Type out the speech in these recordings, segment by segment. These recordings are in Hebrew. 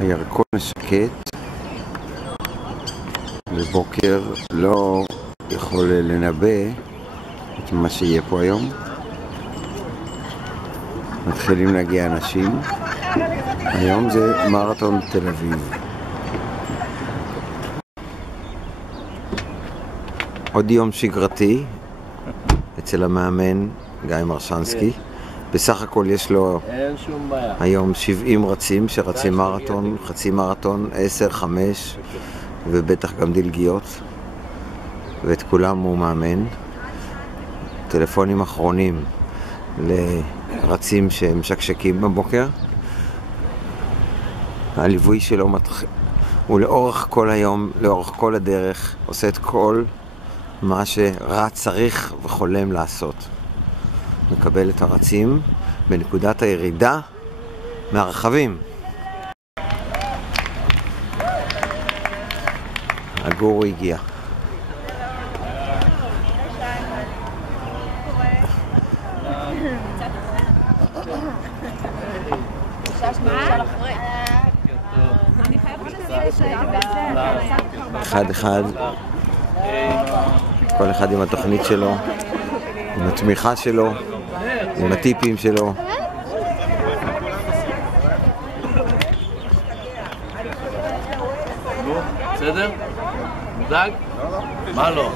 הירקון שקט, בבוקר לא יכול לנבא את מה שיהיה פה היום. מתחילים להגיע אנשים. היום זה מרתון תל אביב. עוד יום שגרתי אצל המאמן גיא מרשנסקי. בסך הכל יש לו היום 70 רצים שרצים מרתון, חצי מרתון, 10, 5 ובטח גם דלגיות, ואת כולם הוא מאמן. טלפונים אחרונים לרצים שמשקשקים בבוקר. הליווי שלו הוא לאורך כל היום, לאורך כל הדרך, עושה את כל מה שרץ צריך וחולם לעשות. מקבל את הרצים בנקודת הירידה מהרחבים. הגורו הגיע. אחד, כל אחד עם התוכנית שלו, עם התמיכה שלו, עם הטיפים שלו. בסדר? דג? מה לא?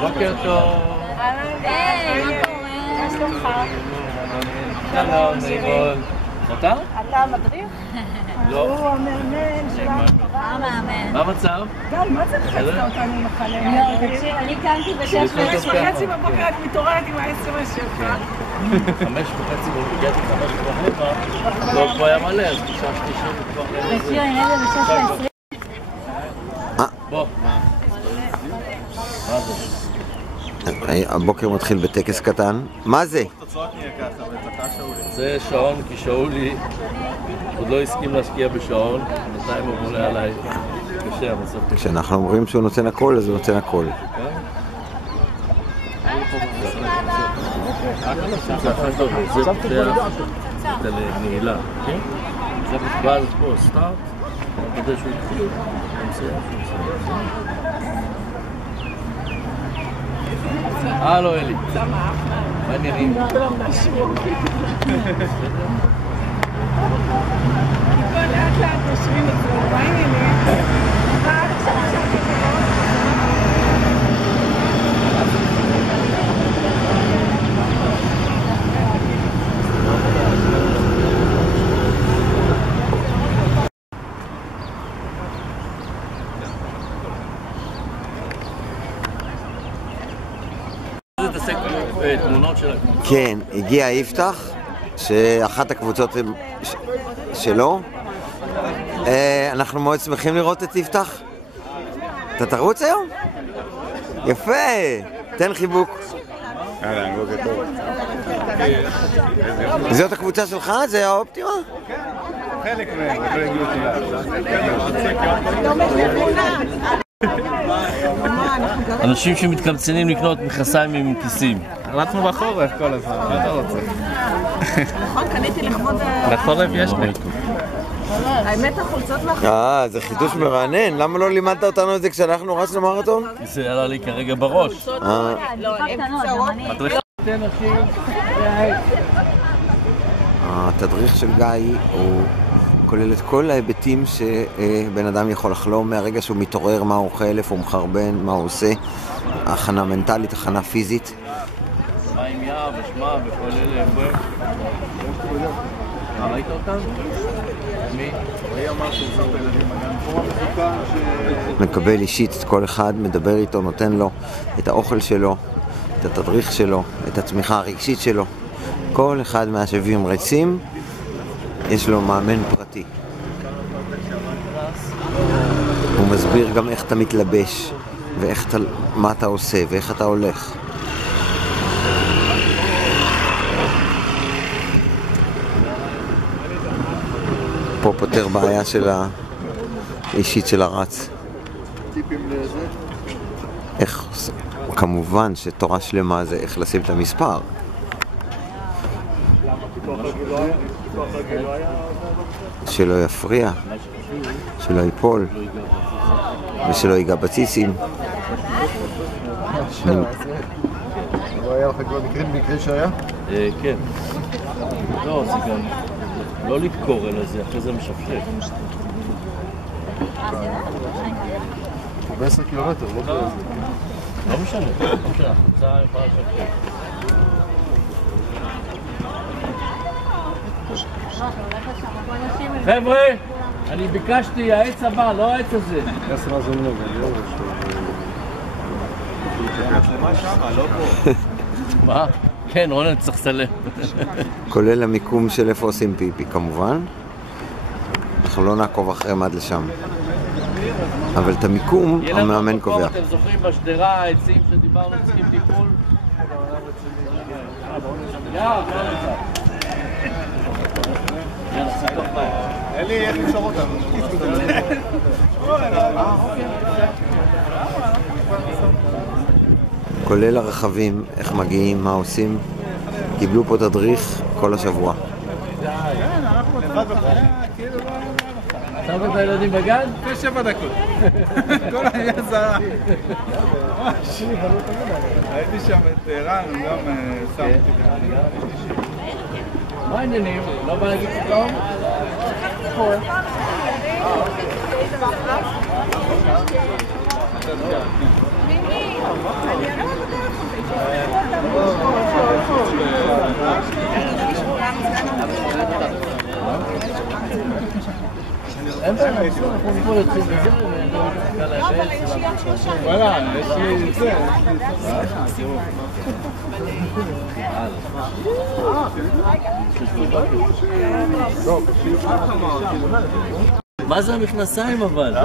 בוקר טוב. היי, מה קורה? מה שלומך? שלום, נעימון. מותר? אתה מדריך? לא. הוא המאמן שלנו. המאמן. מה המצב? גל, מה זה חצת אותנו עם החלם? לא, תקשיב, אני קמתי ב-6:30 בבוקר, אני מתעוררת עם ה-SMS שלך. 5:30 הגעתי 5:15, לא פה היה מלא, אז חשבתי שכבר... תקשיב, אני נדע ב-6:20. בוא. מה זה? הבוקר מתחיל בטקס קטן. מה זה? זה שעון, כי שאולי עוד לא הסכים להשקיע בשעון, בינתיים הוא מולה עליי. קשה המצב. כשאנחנו אומרים שהוא נותן הכל, אז הוא נותן הכל. זה פותח את הנעילה, כן? זה ואז פה סטארט, כדי שהוא יתחיל, אני מסיים שהוא מסיים. הלו אלי. מה העניינים? כולם נשרו. כל לאט לאט נושרים אצלנו, מה העניינים? כן, הגיע יפתח, שאחת הקבוצות שלו. אנחנו מאוד שמחים לראות את יפתח. אתה תרוץ היום? יפה, תן חיבוק. זאת הקבוצה שלך? זה האופטימה? חלק מהם, לא הגיעו אנשים שמתקמצנים לקנות מכנסיים עם כיסים. רצנו בחורף כל הזמן, מה אתה רוצה? נכון, קניתי לכבוד... לחורף יש לי. האמת החולצות לך... זה חידוש מרענן. למה לא לימדת אותנו את זה כשאנחנו רצנו מרתון? זה עלה לי כרגע בראש. לא, הם קצרות. התדריך של גיא הוא כולל את כל ההיבטים שבן אדם יכול לחלום מהרגע שהוא מתעורר, מה הוא אוכל, איפה הוא מחרבן, מה הוא עושה, הכנה מנטלית, הכנה פיזית. מה עם יער ושמה וכל אלה, ראית אותם? מי? ראי אמר שזה בילדים מגן. מקבל אישית את כל אחד, מדבר איתו, נותן לו את האוכל שלו, את התדריך שלו, את התמיכה הרגשית שלו. כל אחד מה-70 רצים יש לו מאמן פרטי. הוא מסביר גם איך אתה מתלבש, מה אתה עושה ואיך אתה הולך. פה פותר בעיה של האישית של הרץ. טיפים לזה? איך, כמובן שתורה שלמה זה איך לשים את המספר. שלא יפריע, שלא ייפול ושלא ייגע בציצים. לא היה לך כבר מקרה שהיה? כן. לא, זה גם לא לדקור אלא זה אחרי זה משפשף. 10 קילומטר, לא באיזה. לא משנה, לא משנה, זה יכולה לשפשף. חבר'ה, אני ביקשתי העץ הבא, לא העץ הזה. מה? כן, רונן צריך לצלם. כולל המיקום של איפה עושים פיפי כמובן. אנחנו לא נעקוב אחריהם עד לשם. אבל את המיקום המאמן קובע. אתם זוכרים בשדרה, העצים שדיברנו צריכים טיפול? אלי, איך נפשר אותם? כולל הרכבים, איך מגיעים, מה עושים. קיבלו פה תדריך כל השבוע. שמת את הילדים בגן? לפני 7 דקות. כל העניין זה... הייתי שם את רן, הוא גם שם אותי. מה העניינים? לא בא להגיד פתאום? אין בעיה, אנחנו מפה יוצאים בזה וואלה, יש לי זה. מה זה המכנסיים אבל?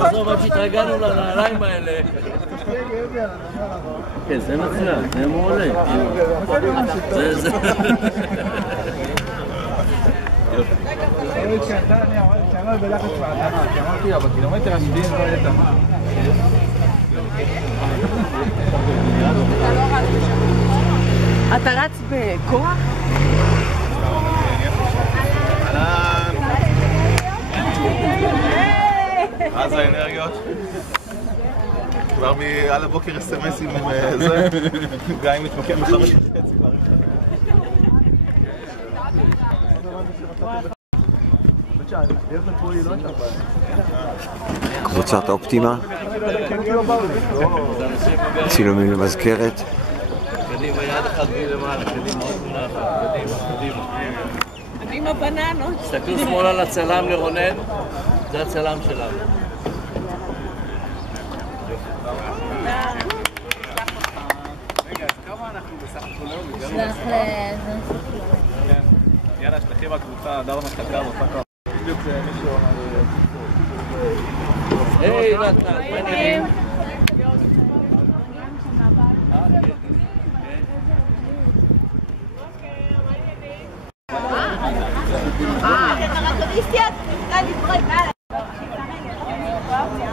עזוב, עד שהתרגלנו לנעליים האלה. כן, זה מצוין, זה מעולה. זה... כשאני בלחץ בהתאמה, כי אמרתי לה, בקילומטר השביעי לא יהיה תמה. אתה רץ בכוח? אז האנרגיות? כבר על הבוקר אס-אמסים עם זה, גיא מתמקם ב5:30 דברים. קבוצת אופטימה, צילומים למזכרת. קדימה, יד אחד מלמעלה, קדימה, עוד מילה אחת, קדימה. קדימה בננות. תסתכלו שמאלה על הצלם לרונן, זה הצלם שלנו. רגע, אז כמה אנחנו בסך הכל היום? יאללה, שתחי בקבוצה, דרמה שתקה אותה כבר. בדיוק זה מישהו אמר... היי, נתן, מה נראים?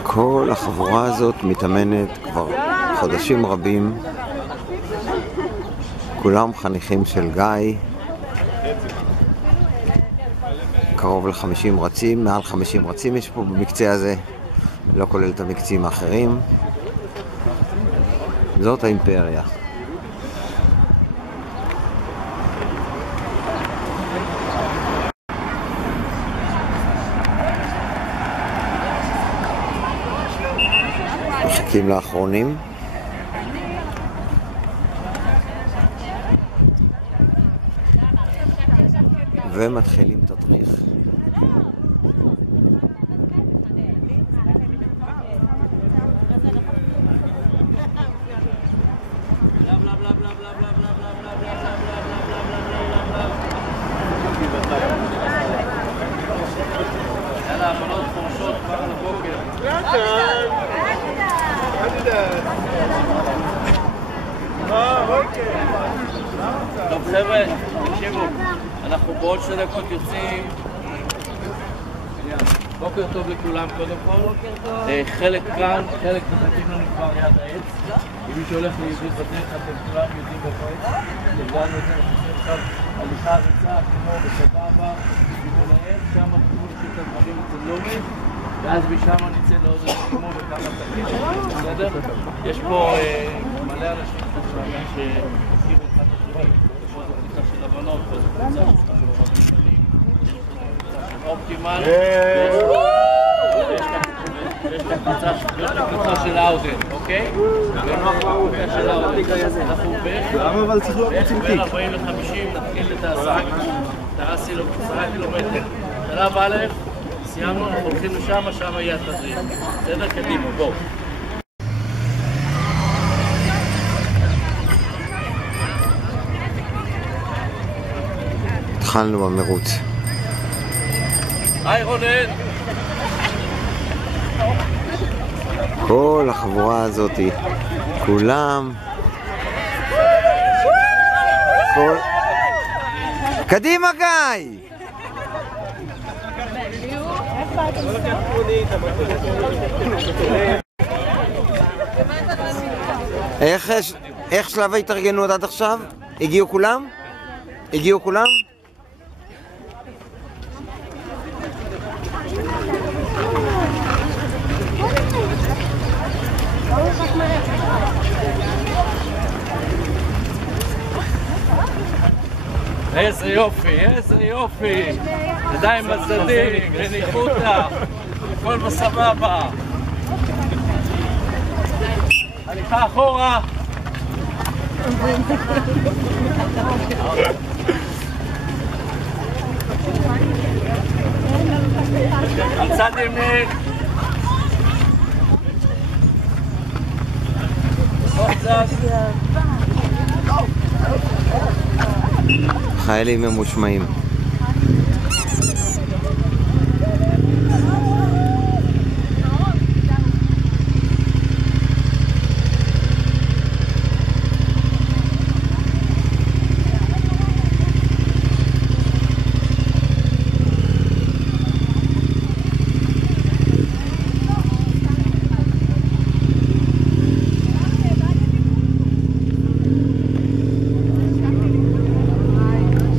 כל החבורה הזאת מתאמנת כבר חודשים רבים. כולם חניכים של גיא. קרוב ל-50 רצים, מעל 50 רצים יש פה במקצה הזה, לא כולל את המקצים האחרים. זאת האימפריה. מחכים לאחרונים. ומתחילים תדריך. טוב חבר'ה, תקשיבו, אנחנו בעוד 2 דקות יוצאים. בוקר טוב לכולם קודם כל. חלק כאן, חלק מחכים לנו כבר ליד העץ. אם מישהו הולך לעברית בדרך, אתם כולם יודעים איפה העץ. הגענו את זה, אנחנו עושים עכשיו הליכה רצה כמו בסבבה, כמו לעד, שם תנו את הדברים אצל לומד, ואז משם נצא לעוד כמו וכמה תקנים, בסדר? יש פה מלא אנשים שהכירו אחד השני, פה זו קבוצה של הבנות, פה זו קבוצה של הבנים, אופטימל, יש את הקבוצה של האוזן, אוקיי? הקבוצה של האוזן, אנחנו בערך בין 40 ל-50 נתחיל את ה10 קילומטר. שלב א', סיימנו, אנחנו הולכים לשם, שם יהיה התדריך. בסדר? קדימה, בואו. התחלנו במרוץ. היי רונן! כל החבורה הזאת, כולם, קדימה גיא! איך שלב ההתארגנות עד עכשיו? הגיעו כולם? הגיעו כולם? איזה יופי, איזה יופי! ידיים בצדדים, בניחותא, הכל בסבבה. הליכה אחורה. על צד ימין. עוד צד. חיילים ממושמעים.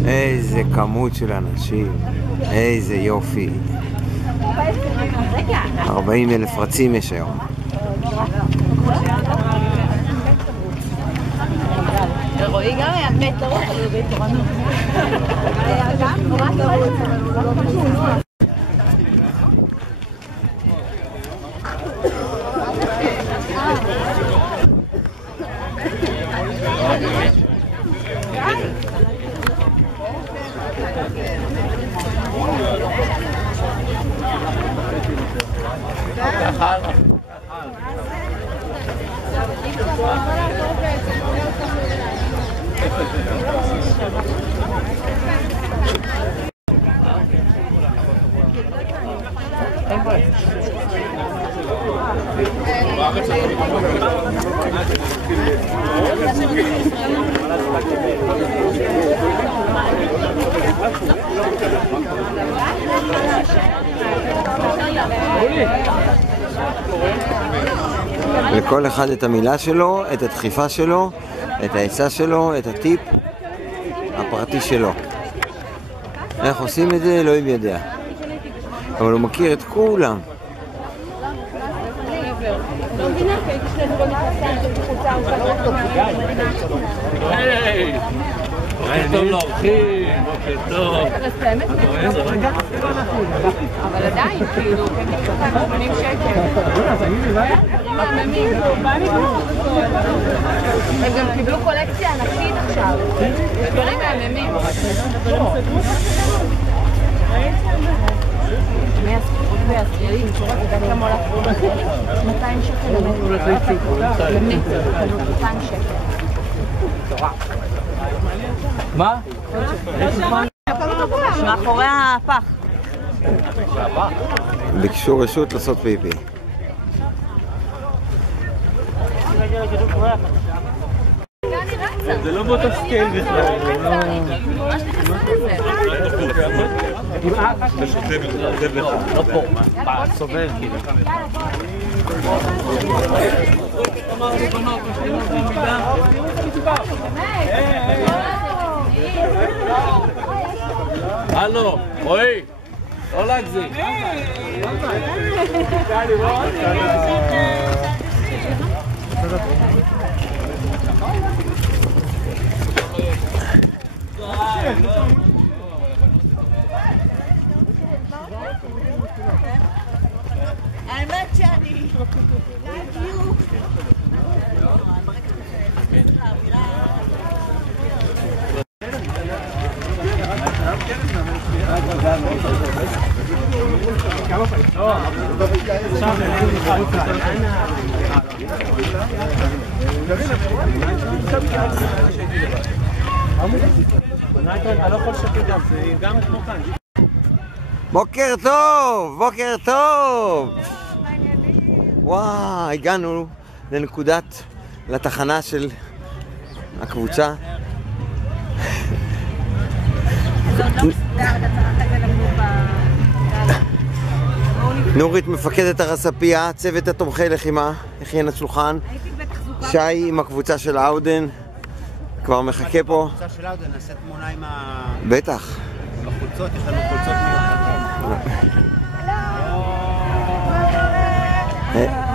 איזה כמות של אנשים, איזה יופי. 40,000 רצים יש היום. רועי גם היה מת לראות, אבל הוא בתורנות. היה גם רק לראות. לכל אחד את המילה שלו, את הדחיפה שלו, את העצה שלו, את הטיפ הפרטי שלו. איך עושים את זה? אלוהים יודע. אבל הוא מכיר את כולם. היי! בוקר טוב לאורחים, בוקר טוב. אבל עדיין, כאילו, הם 80 שקל. הם גם קיבלו קולקציה ענקית עכשיו. דברים מהממים. והספרים, אתה כמה עולה 200 שקל למטר, 200 שקל. מה? מאחורי הפח. ביקשו רשות לעשות פיפי. זה לא באותו סקייל בכלל. ממש נכנסות לזה. לא פה, סובל כאילו. אמרנו בנות, יש לנו במידה. הלו, רועי, לא להגזים. האמת שאני... בוקר טוב, בוקר טוב. וואו, הגענו לתחנה של הקבוצה. נורית מפקדת הרספיה, צוות התומכי לחימה, הכין השולחן. שי עם הקבוצה של אאודן, כבר מחכה פה. הקבוצה של אאודן, נעשה תמונה עם ה... בטח. בחולצות, יש לנו חולצות מיוחדות.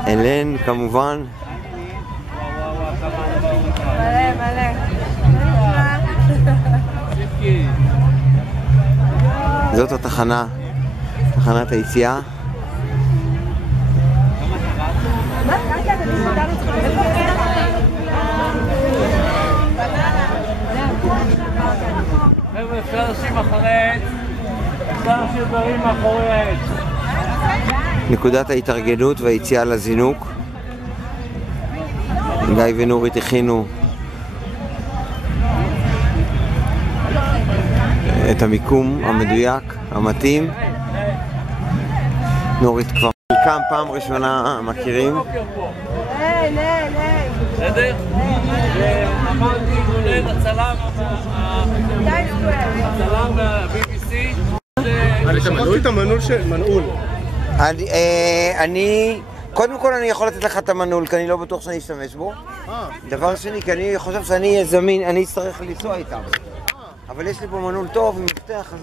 אלן כמובן. מלא. זאת התחנה, תחנת היציאה. חבר'ה, אפשר לשים אחרי העץ, אפשר לשים דברים מאחורי העץ. נקודת ההתארגנות והיציאה לזינוק. גיא ונורית הכינו את המיקום המדויק, המתאים. נורית כבר חלקם פעם ראשונה מכירים. בסדר? אמרתי גונן, הצלם מה-BBC. אני שמעתי את המנעול של מנעול. אני... קודם כל אני יכול לתת לך את המנעול, כי אני לא בטוח שאני אשתמש בו. דבר שני, כי אני חושב שאני אהיה זמין, אני אצטרך לנסוע איתם. אבל יש לי פה מנעול טוב עם מפתח, אז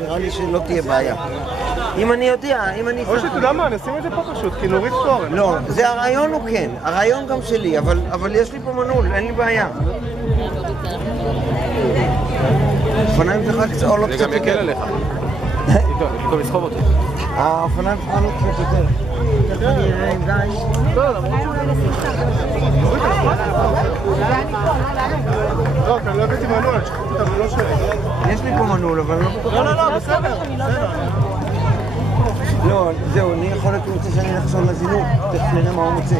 נראה לי שלא תהיה בעיה. אם אני יודע, אם אני... או שאתה יודע מה, נשים את זה פה פשוט, כי נורית פה. לא, זה הרעיון הוא כן, הרעיון גם שלי, אבל יש לי פה מנעול, אין לי בעיה. אופניים שלך עולות קצת יותר. זה גם יקל עליך. במקום לסחוב אותו. האופניים שלך עולות קצת יותר. תכף אני אראה עם גיא. לא, אתה לא הבאתי מנעול, שכחתי את המנעול שלי. יש לי פה מנעול, אבל לא בטוח. לא, בסדר. לא, זהו, אני יכול להיות רוצה שאני נחזור לזינוק, תכף נראה מה הוא מוצא.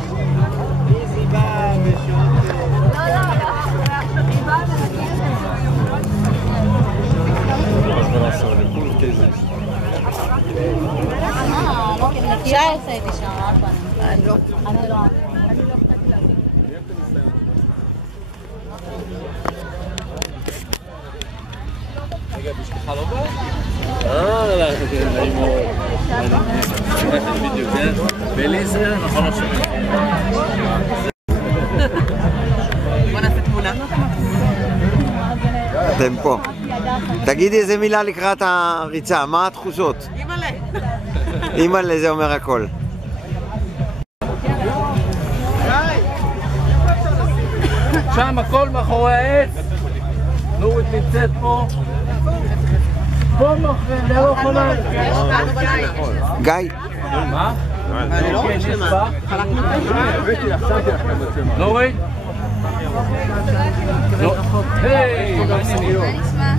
שי עושה איתי שם, אני לא. רגע, בשבילך לא בא? לא, נעים מאוד. בדיוק, זה בליסר, נכון עכשיו. בוא נעשה תמונה. אתם פה. תגידי איזה מילה לקראת הריצה, מה התחושות? אימא'לה. אימא'לה זה אומר הכל. שם הכל מאחורי העץ. נורית נמצאת פה. פה מאחורי, ליד האופניים. גיא. מה? אני לא רואה שמה. נורית? היי! מה נשמע?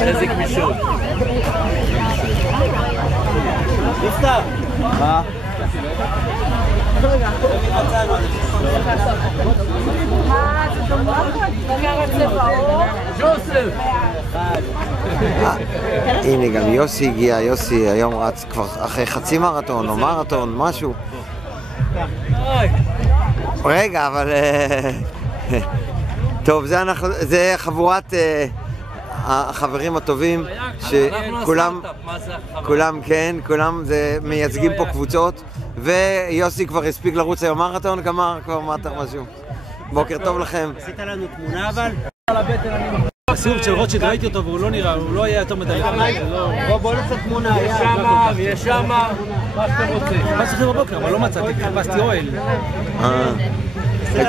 איזה גמישות. יפתח! מה? ג'וסף! הנה גם יוסי הגיע, יוסי היום רץ כבר אחרי חצי מרתון או מרתון, משהו. רגע, אבל... טוב, זה חבורת החברים הטובים, כולם כן, כולם זה מייצגים פה קבוצות, ויוסי כבר הספיק לרוץ היום מרתון, כבר מאתר משהו. בוקר טוב לכם. עשית לנו תמונה אבל? הסיבוב של רוטשילד ראיתי אותו והוא לא נראה, הוא לא היה יותר מדי. בוא נעשה תמונה. יש שמה, מה שאתם רוצים. מה צריכים בבוקר? אבל לא מצאתי, חיפשתי אוהל.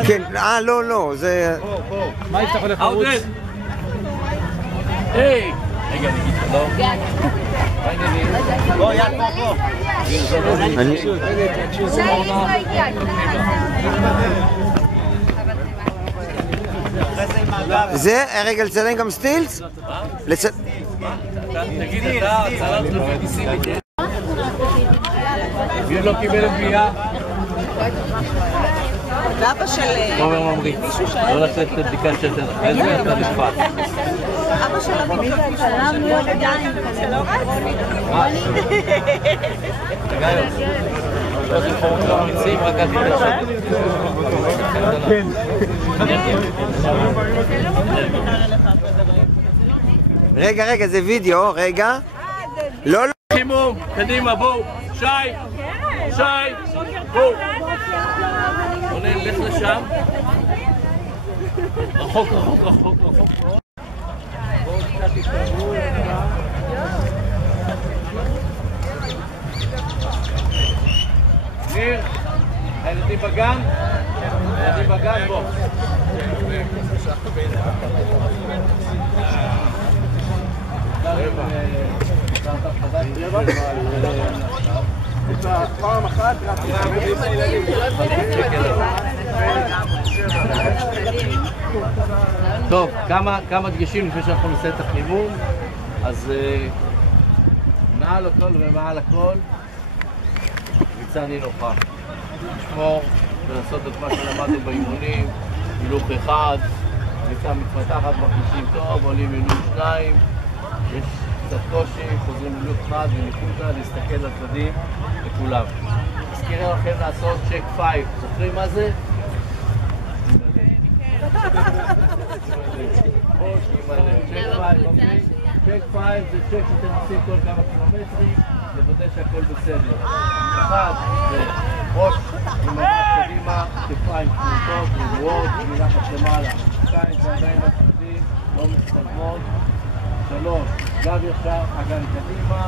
כן, לא, זה... מה יפתח הולך לרוץ? היי! רגע, אני אגיד לך, לא? בוא, יד פה. זה, רגע, לצלם גם סטילס? תגיד, אתה צלמת לפידיסים איתי? מי לא קיבל גבייה? ואבא של... תומר ממריץ, לא לצאת לבדיקת שתן, אחרי זה אתה נפת. אבא של אביב צלמנו ידיים, שלא רץ? תגידו, לא זכור ממריצים, רק אל תיתן שתן. רגע, זה וידאו, רגע. לא. חימום, קדימה, בואו. שי, בואו. רונן, לך לשם. רחוק. בואו קצת תתקרבו. ניר, הילדים בגן? בוא. פעם אחת טוב, כמה דגשים לפני שאנחנו נעשה את החימום. אז מעל הכל ריצה נינוחה. לשמור ולעשות את מה שלמדתם באימונים, הילוך אחד, ריצה מתפתחת, מרגישים טוב, עולים הילוך 2, יש קצת קושי, חוזרים הילוך 1 ונקודה, להסתכל לצדדים לכולם. מזכירים לכם לעשות צ'ק 5, זוכרים מה זה? צ'ק 5 זה צ'ק שאתם עושים כל כמה קילומטרים, לוודא שהכל בסדר. אחד זה ראש ומבט קדימה, כתפיים פשוטות, רגועות, מלחץ למעלה. 2 זה עדיין הצדדים, לא מצטלמות. 3 גב ישר, אגן קדימה.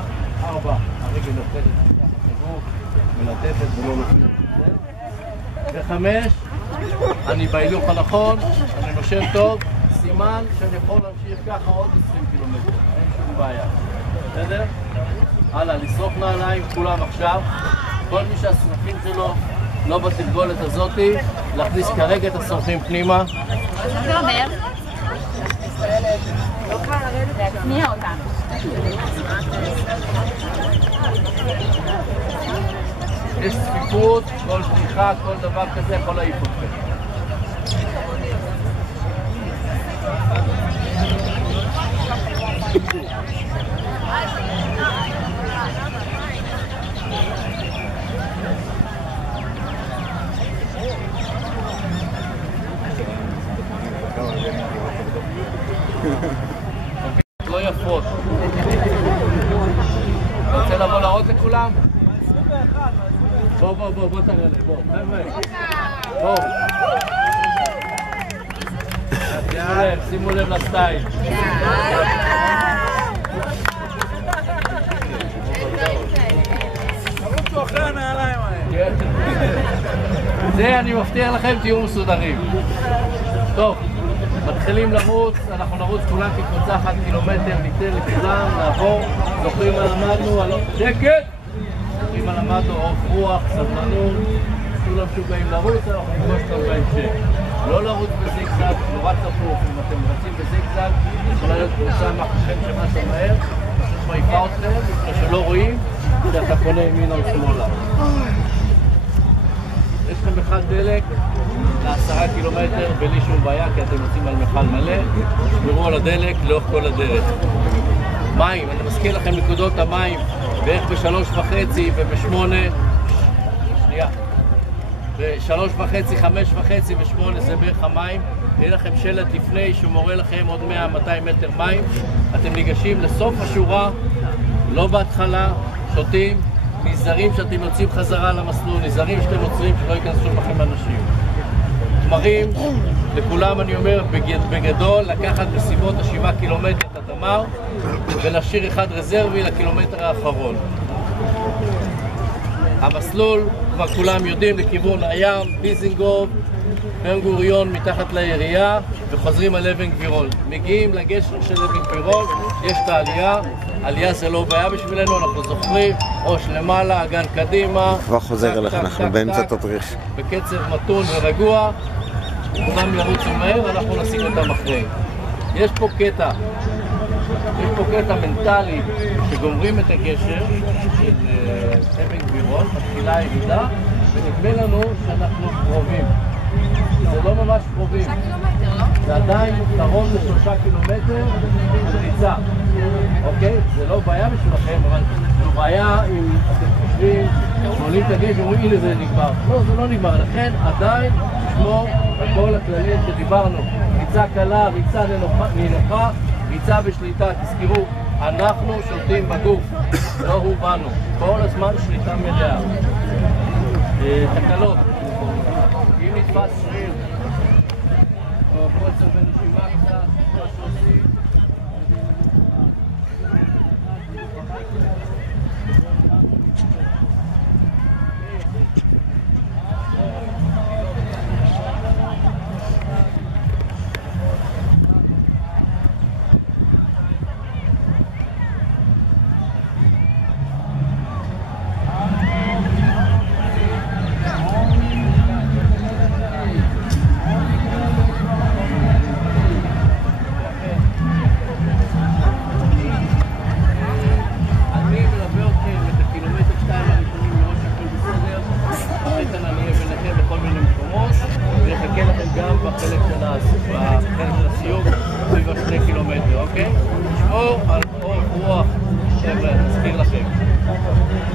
4 הרגל נופלת מתחת לגוף, מלטפת ולא נופלת את זה. ו5 אני בהילוך הנכון, אני נושם טוב, סימן שאני יכול להמשיך ככה עוד 20 קילומטר, אין שום בעיה. בסדר? הלאה, לשרוך נעליים כולם עכשיו. כל מי שהשרכים שלו לא בתרגולת הזאתי, להכניס כרגע את השרכים פנימה. מה זה אומר? להצניע אותם. יש צפיפות, כל פתיחה, כל דבר כזה יכול להעיף אתכם. לא יפות. אתה רוצה לבוא להראות לכולם? בוא תראה לי, בוא. בוא. שימו לב לסטייל. תרוצו אחרי הנעליים האלה. זה אני מבטיח לכם, תהיו מסודרים. טוב, מתחילים לרוץ, אנחנו נרוץ כולם כקבוצה 1 קילומטר, ניתן לכולם לעבור. זוכרים מה למדנו? שקט! זוכרים מה למדנו? אורך רוח, סבלנות. כולם משוגעים לרוץ, אנחנו נפגוש אותם בהמשך. לא לרוץ בזיגזג, נורא צפוף. אם אתם רצים בזיגזג, יכולה להיות קבוצה מהחכם שמשהו מהר, פשוט מעיפה אתכם, לפני שלא רואים שאתה פונה ימינה או שמאלה. יש לכם מכל דלק ל10 קילומטר בלי שום בעיה, כי אתם יוצאים על מכל מלא. תשמרו על הדלק לאורך כל הדרך. מים, אני מזכיר לכם נקודות המים בערך ב3.5 וב8, שנייה, ב6 3.5, 5.5 ו8 זה בערך המים. יהיה לכם שלט לפני שמורה לכם עוד 100-200 מטר מים. אתם ניגשים לסוף השורה, לא בהתחלה, שותים, נזהרים שאתם יוצאים חזרה למסלול, נזהרים שאתם עוצרים שלא ייכנסו בכם אנשים. תמרים, לכולם אני אומר בגדול, לקחת בסביבות ה7 קילומטר את התמר ולהשאיר אחד רזרבי לקילומטר האחרון. המסלול, כבר כולם יודעים, לכיוון הים, דיזינגוף, בן גוריון מתחת לעירייה וחוזרים על אבן גבירול. מגיעים לגשר של אבן גבירול, יש את העלייה, עלייה זה לא בעיה בשבילנו, אנחנו זוכרים, ראש למעלה, אגן קדימה. כבר חוזר אליך, אנחנו באמצע תדריך. בקצב מתון ורגוע, כולם ירוצו מהר, אנחנו נשיג אותם אחרי. יש פה קטע מנטלי שגומרים את הגשר של אבן גבירול, מתחילה הירידה, ונדמה לנו שאנחנו קרובים. זה לא ממש קרובים. זה עדיין קרוב ל3 קילומטר של ריצה. אוקיי? זה לא בעיה בשבילכם, אבל זו בעיה אם אתם חושבים, עולים את הגשר ואומרים, הנה זה נגמר. לא, זה לא נגמר. לכן עדיין לשמור על כל הכללים שדיברנו. ריצה קלה, ריצה נינוחה, ריצה בשליטה. תזכרו, אנחנו שולטים בגוף, לא הוא בנו. כל הזמן שליטה מלאה. תקלות. אם נתפס שריר, או קוצר בנשימה קצת, מה שעושים.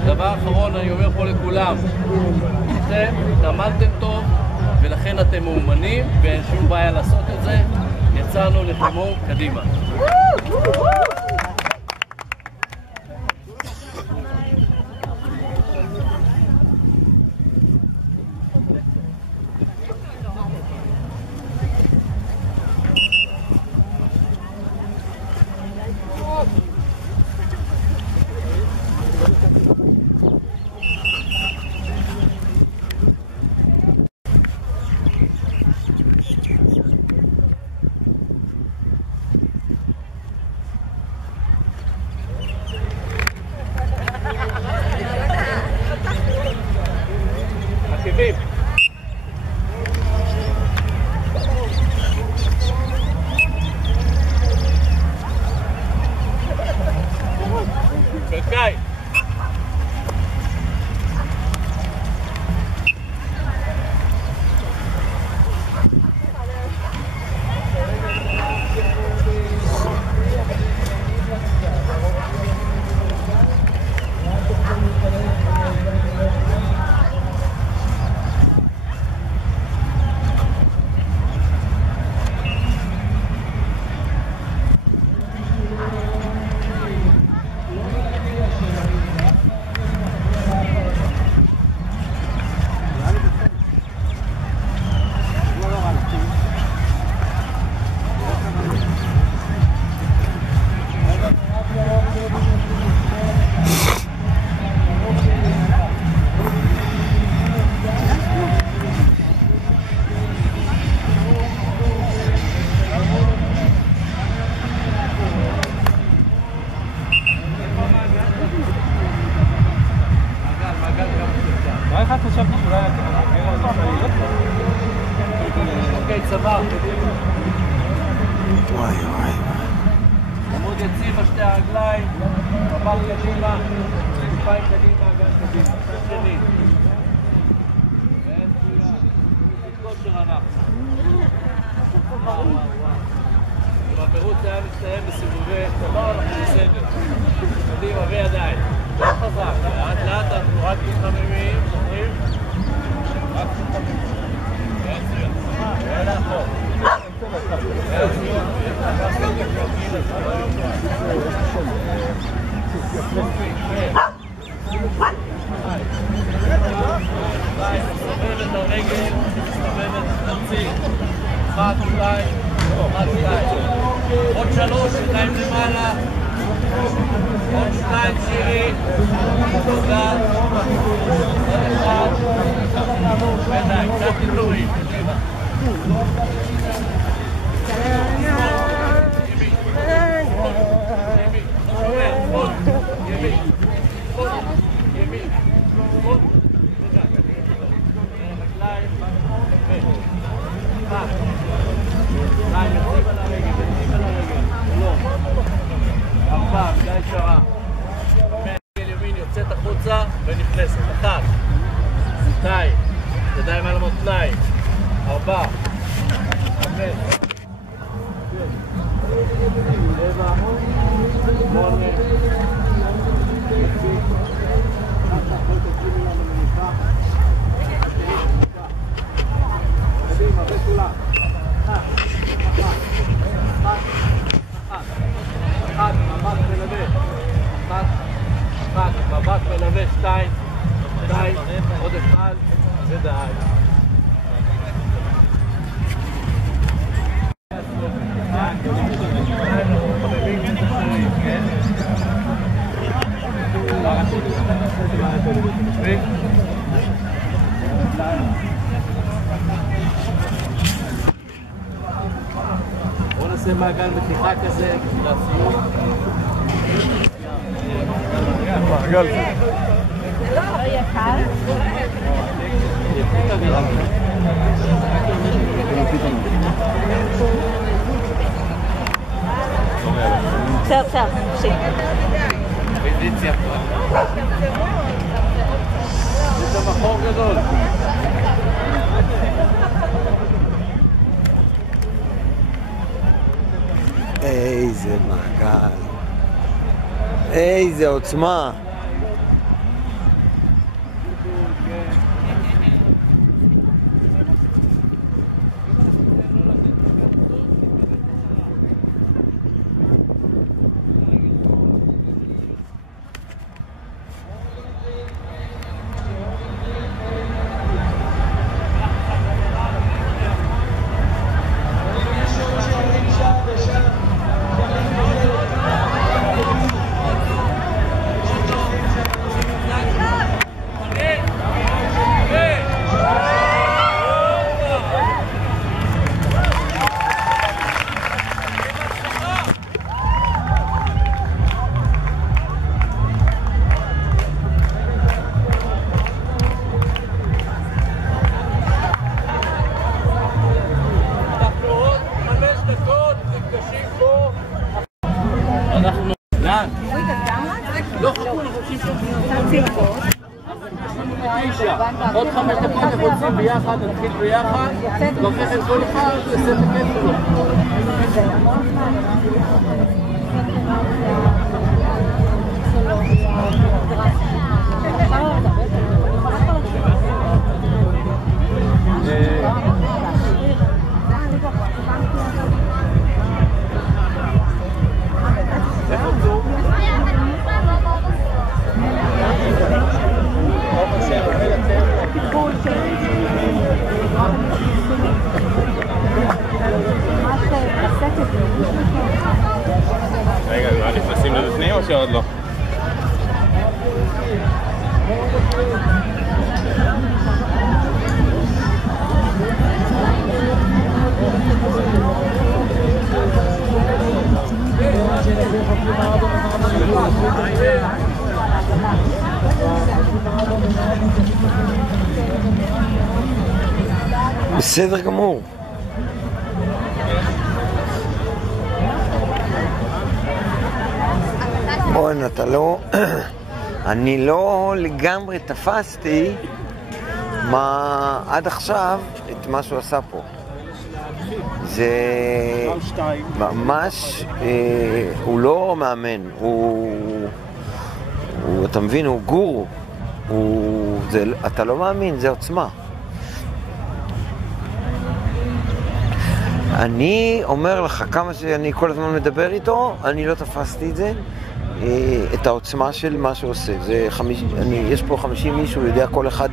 דבר אחרון, אני אומר פה לכולם, אתם תאמנתם טוב ולכן אתם מאומנים ואין שום בעיה לעשות את זה. יצאנו לתמור קדימה. אוקיי, צבא. וואי וואי. עמוד יציב על שתי הרגליים, מבט קדימה, כתפיים קדימה, אגן קדימה. צד שני. ואין תפילה. זה כושר אנחנו. וואו. אם המירוץ היה מסתיים בסיבובי צבא, אנחנו בסדר. קדימה וידיים. לא חזק, לאט לאט אנחנו רק מתחממים, זוכרים? רק מתחממים. רגל, מסתובבת, תרצי. 1, 2, 1, 2. עוד 3, ידיים למעלה. עוד 2, שירי. תודה. עוד 1. ידיים, קצת תתלורים. ימין יוצאת החוצה ונכנסת. 1, 2, ידיים על המותניים. 4, 5, 7, 8, מבט מלווה, 2, עוד 1, ודי. בואו נעשה מעגל מתיחה כזה לסיום. מעגל. זה לא יהיה קל. בסדר, תמשיך. פוזיציה פה. זה מחור גדול. איזה מעגל. איזה עוצמה. עוד 5 דקות אנחנו רוצים ביחד, נתחיל ביחד, לוקח את כל אחד ועושה את הכיף שלו. רגע, מה, נכנסים לבפנים או שעוד לא? בסדר גמור. בואי, אתה לא... אני לא לגמרי תפסתי מה עד עכשיו את מה שהוא עשה פה. זה ממש... הוא לא מאמן, אתה מבין, הוא גורו. אתה לא מאמין, זה עוצמה. אני אומר לך, כמה שאני כל הזמן מדבר איתו, אני לא תפסתי את זה, את העוצמה של מה שהוא עושה. יש פה 50 מישהו, יודע כל אחד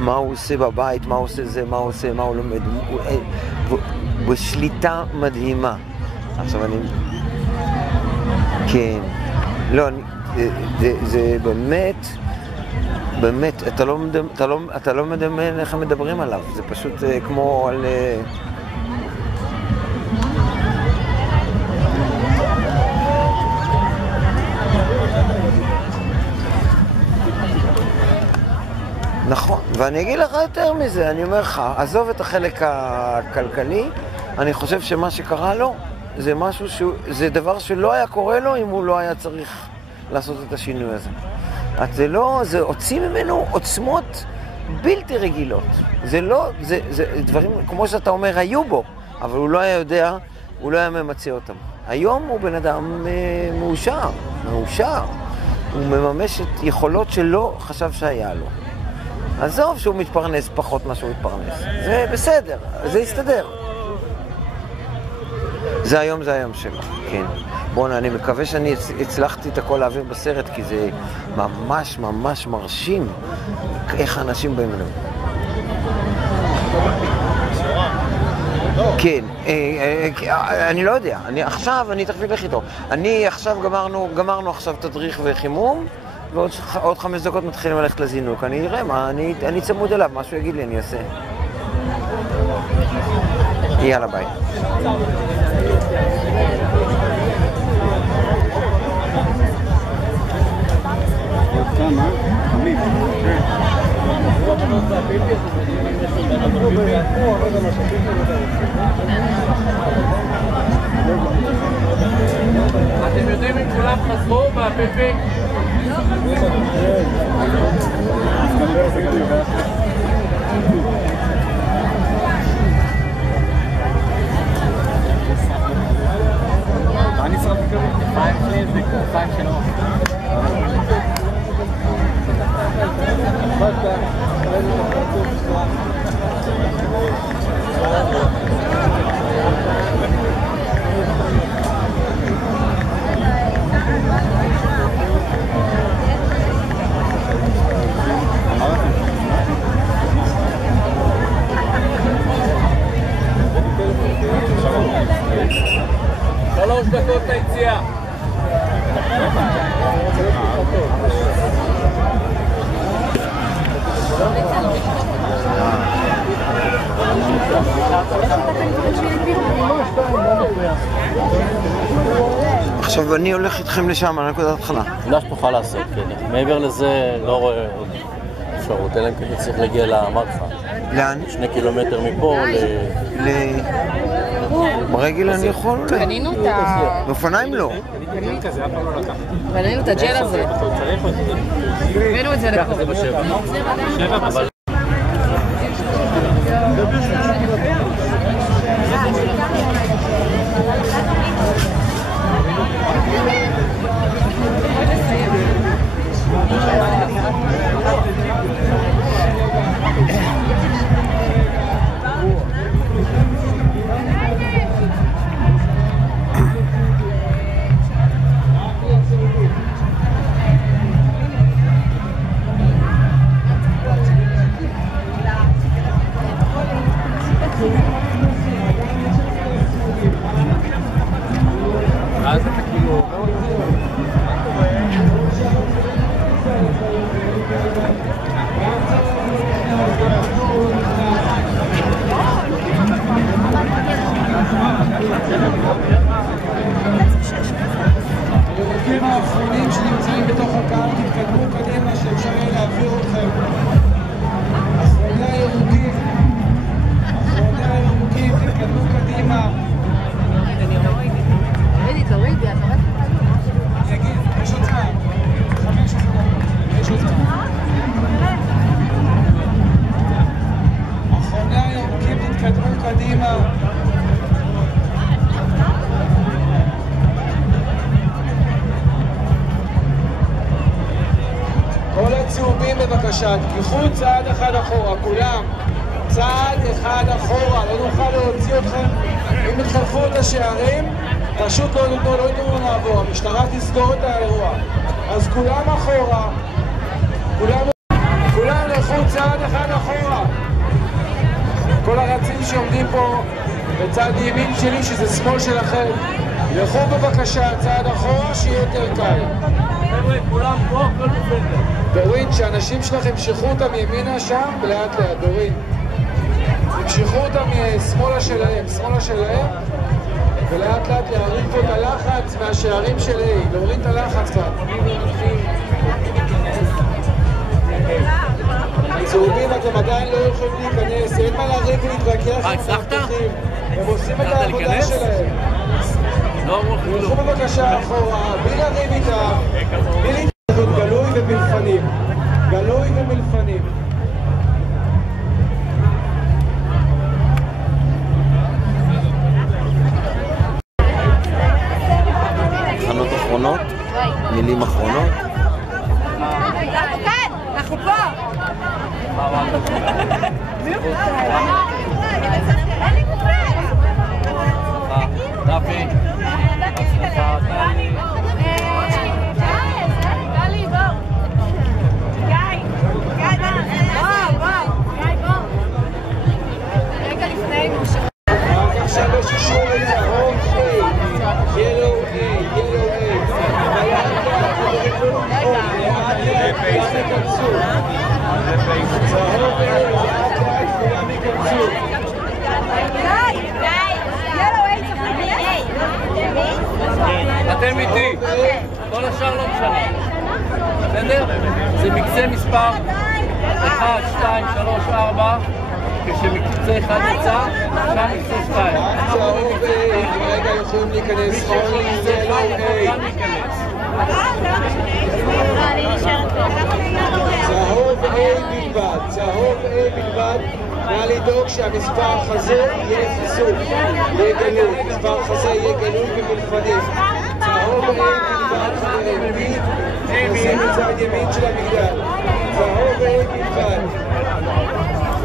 מה הוא עושה בבית, מה הוא עושה זה, מה הוא עושה, מה הוא לומד. הוא בשליטה מדהימה. עכשיו אני... כן. לא, זה באמת... באמת, אתה לא מדמיין איך הם מדברים עליו. זה פשוט כמו על... נכון, ואני אגיד לך יותר מזה, אני אומר לך, עזוב את החלק הכלכלי, אני חושב שמה שקרה לו זה משהו זה דבר שלא היה קורה לו אם הוא לא היה צריך לעשות את השינוי הזה. זה הוציא ממנו עוצמות בלתי רגילות. זה לא, זה דברים, כמו שאתה אומר, היו בו, אבל הוא לא היה יודע, הוא לא היה ממציא אותם. היום הוא בן אדם מאושר. הוא מממש את יכולות שלא חשב שהיה לו. עזוב שהוא מתפרנס פחות מה שהוא מתפרנס. זה בסדר, זה יסתדר. זה היום שלו, כן. בואו, אני מקווה שאני הצלחתי את הכל להעביר בסרט, כי זה ממש ממש מרשים איך האנשים באים אליו. כן, אני לא יודע. אני תכף אלך איתו. גמרנו עכשיו תדריך וחימום, ועוד 5 דקות מתחילים ללכת לזינוק. אני אראה מה, אני צמוד אליו, משהו יגיד לי, אני אעשה. יאללה, ביי. אתם יודעים אם כולם חזרו מהפלפל? אני צריך לקבל 5 שלו. שלוש דקות ליציאה. עכשיו אני הולך איתכם לשם, על נקודת התחלה. מה שתוכל לעשות, כן. מעבר לזה לא רואה אפשרות, אלא אם כן צריך להגיע למרחה. לאן? 2 קילומטר מפה ברגל אני יכול אולי. קנינו את ה... באופניים לא. קנינו את הג'ל הזה. הבאנו את זה לפה. זה בשבע. הגורמים האחרונים שנמצאים בתוך הקהל, תתקדמו קדימה שאפשר יהיה להעביר אתכם. אחרוני הירוקים, תתקדמו קדימה. תורידי, אתה רואה? אני אגיד, יש עוד זמן. 5 דקות, יש עוד זמן. אחרוני הירוקים, תתקדמו קדימה. כל הצהובים בבקשה, תיקחו צעד אחד אחורה, כולם. צעד אחד אחורה, לא נוכל להוציא אתכם. אם תחלפו את השערים, פשוט לא ייתנו לנו לעבור. המשטרה תסגור את האירוע. אז כולם אחורה. כולם לכו צעד אחד אחורה. הרצים שעומדים פה בצד ימין שלי, שזה שמאל שלכם, לכו בבקשה צעד אחורה שיהיה יותר קל. חבר'ה, כולם פה, הכל בסדר. דורין, שהאנשים שלכם ימשכו אותם ימינה שם ולאט לאט, דורין. ימשכו אותם שמאלה שלהם, ולאט לאט להרים פה את הלחץ מהשערים של A, להוריד את הלחץ כאן. צהובים, אתם עדיין לא יכולים להיכנס, אין מה לריב ולהתווכח עם המאבטחים. הם עושים את העבודה שלהם. תלכו בבקשה אחורה, בלי לריב איתם, בלי להתנגד, גלוי ומלפנים. גלוי ומלפנים. תחנות אחרונות? מילים אחרונות? כן, אנחנו פה. דפי, הצלחה, טלי. טלי, בוא. גיא, בוא. רגע לפני משה. עכשיו יש אישור לירוק A, ילו A, אתם איתי, כל השאר לא משנה, בסדר? זה מקצה מספר 1, 2, 3, 4, כשמקצה 1 יצא, שם מקצה 2. רגע יכולים להיכנס, צהוב A בלבד, צהוב A בלבד, נא לדאוג שהמספר חזה יהיה חיסון, יהיה גלוי, מספר חזה יהיה גלוי ומלפנים. צהוב A בלבד, חברים, חזה מצד ימין של המגדל, צהוב A בלבד,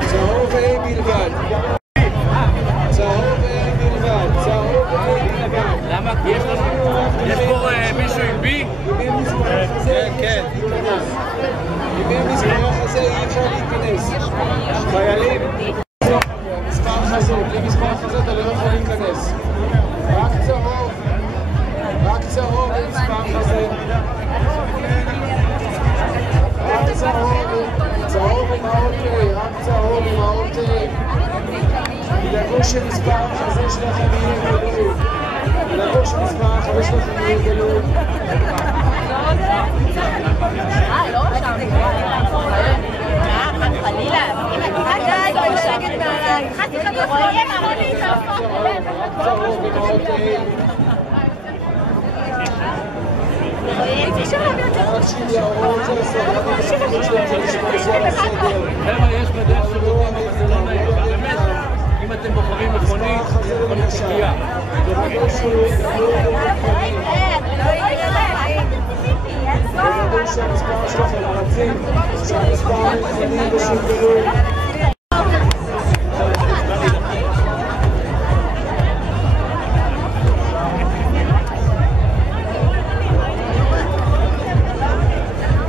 צהוב A בלבד, צהוב A בלבד, צהוב A בלבד. למה? כי יש פה מישהו עם בי? כן. אם מספר חזה אי אפשר להיכנס. חיילים, מספר חזה, בלי מספר חזה אתה לא יכול להיכנס. רק צהוב עם מספר חזה. רק צהוב עם האות A, רק צהוב עם האות A. תדאגו שמספר החזה שלכם יהיה גלוי. תדאגו שמספר החזה שלכם יהיה גלוי. לא שם. חלילה. חבר'ה, יש בדרך שירותים, אבל זה לא נעים. באמת, אם אתם בוחרים מכונית, זה יכול להיות שקיעה. שהמספר שלכם רצים, שהמספר מלפנים ושגלוי.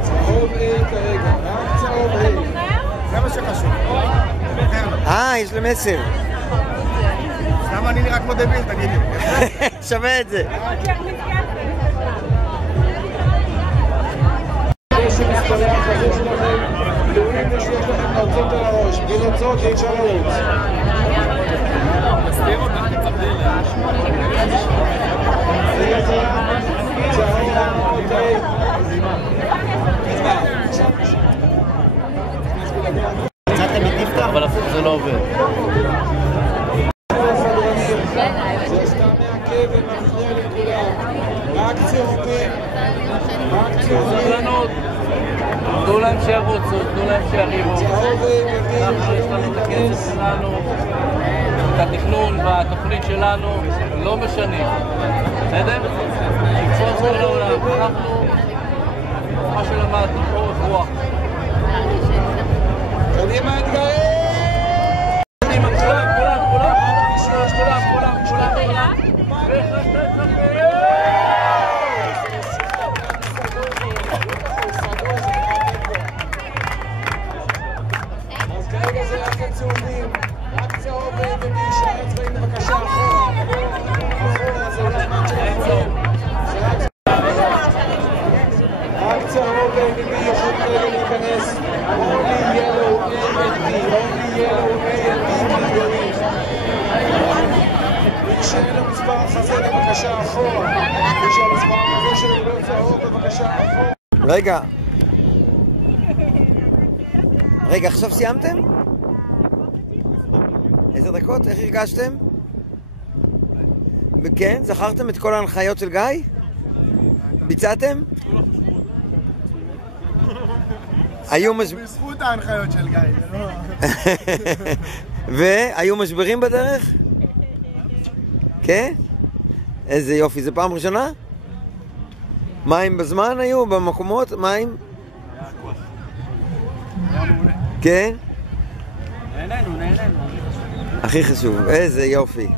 צהוב A כרגע, רק צהוב A. זה מה שחשוב. יש לי מסר. למה אני נראה כמו דביל, תגיד לי? שווה את זה. שמספרי החזה שלכם גלויים ושיש לכם נוצות על הראש. בלי נוצות אי אפשר לרוץ. מסתיר אותך, תצפדי לה. אבל הפוך זה לא עובד. זה סתם מעכב ומפריע לכולם. רק צהובים. סבלנות. תנו להם שירוצו, תנו להם שיריבו. אנחנו יש לנו את הכסף שלנו, את התכנון והתוכנית שלנו, לא משנים. בסדר? נקפוץ כל העולם. אנחנו, מה שלמדנו, אורך רוח. קדימה אתגרים! קדימה, כולם. אז כרגע זה רק הצהובים, רק צהוב only yellow A and B מתגוננים. מי שאין לו מספר החזה בבקשה אחורה. מי שהמספר החזה שלו לא צהוב בבקשה אחורה. רגע, עכשיו סיימתם? 10 דקות? איך הרגשתם? כן? זכרתם את כל ההנחיות של גיא? ביצעתם? בזכות ההנחיות של גיא, זה לא... והיו משברים בדרך? כן? איזה יופי, זה פעם ראשונה? מים בזמן היו? במקומות? מים? כן? נהנינו. הכי חשוב, איזה יופי.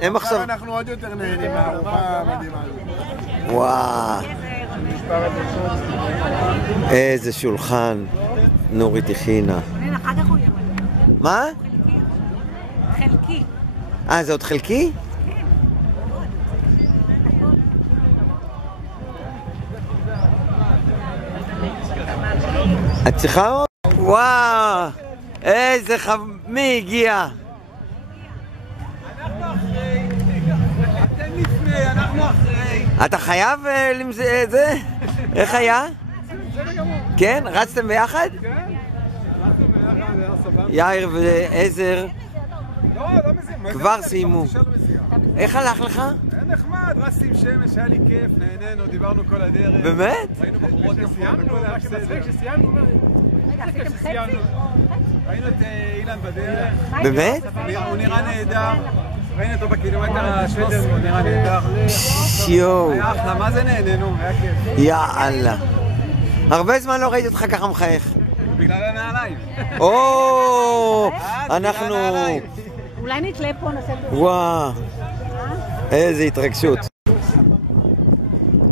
הם עכשיו... אנחנו עוד יותר נהנים מהארוחה המדהימה. וואו. איזה שולחן. נורית הכינה. אחר כך הוא יהיה. מה? חלקי. זה עוד חלקי? את צריכה עוד? וואו! איזה מי הגיע? אנחנו אחרי. אתם לפני, אנחנו אחרי. אתה חייב זה? איך היה? כן? רצתם ביחד? כן, רצנו ביחד, היה סבבה. יאיר ועזר לא מזיע. כבר סיימו. איך הלך לך? היה נחמד, רצתי עם שמש, היה לי כיף, נהנינו, דיברנו כל הדרך. באמת? ראינו בחורות שסיימנו, מה שמצחיק שסיימנו. ראינו את אילן בדרך. באמת? הוא נראה נהדר. ראינו אותו בקילומטר השדר, הוא נראה נהדר. שיו. היה אחלה, מה זה נהנינו? היה כיף. יאללה. הרבה זמן לא ראיתי אותך ככה מחייך. בגלל הנעליים. אנחנו... אולי נתלה פה, נעשה פה. וואו. איזה התרגשות.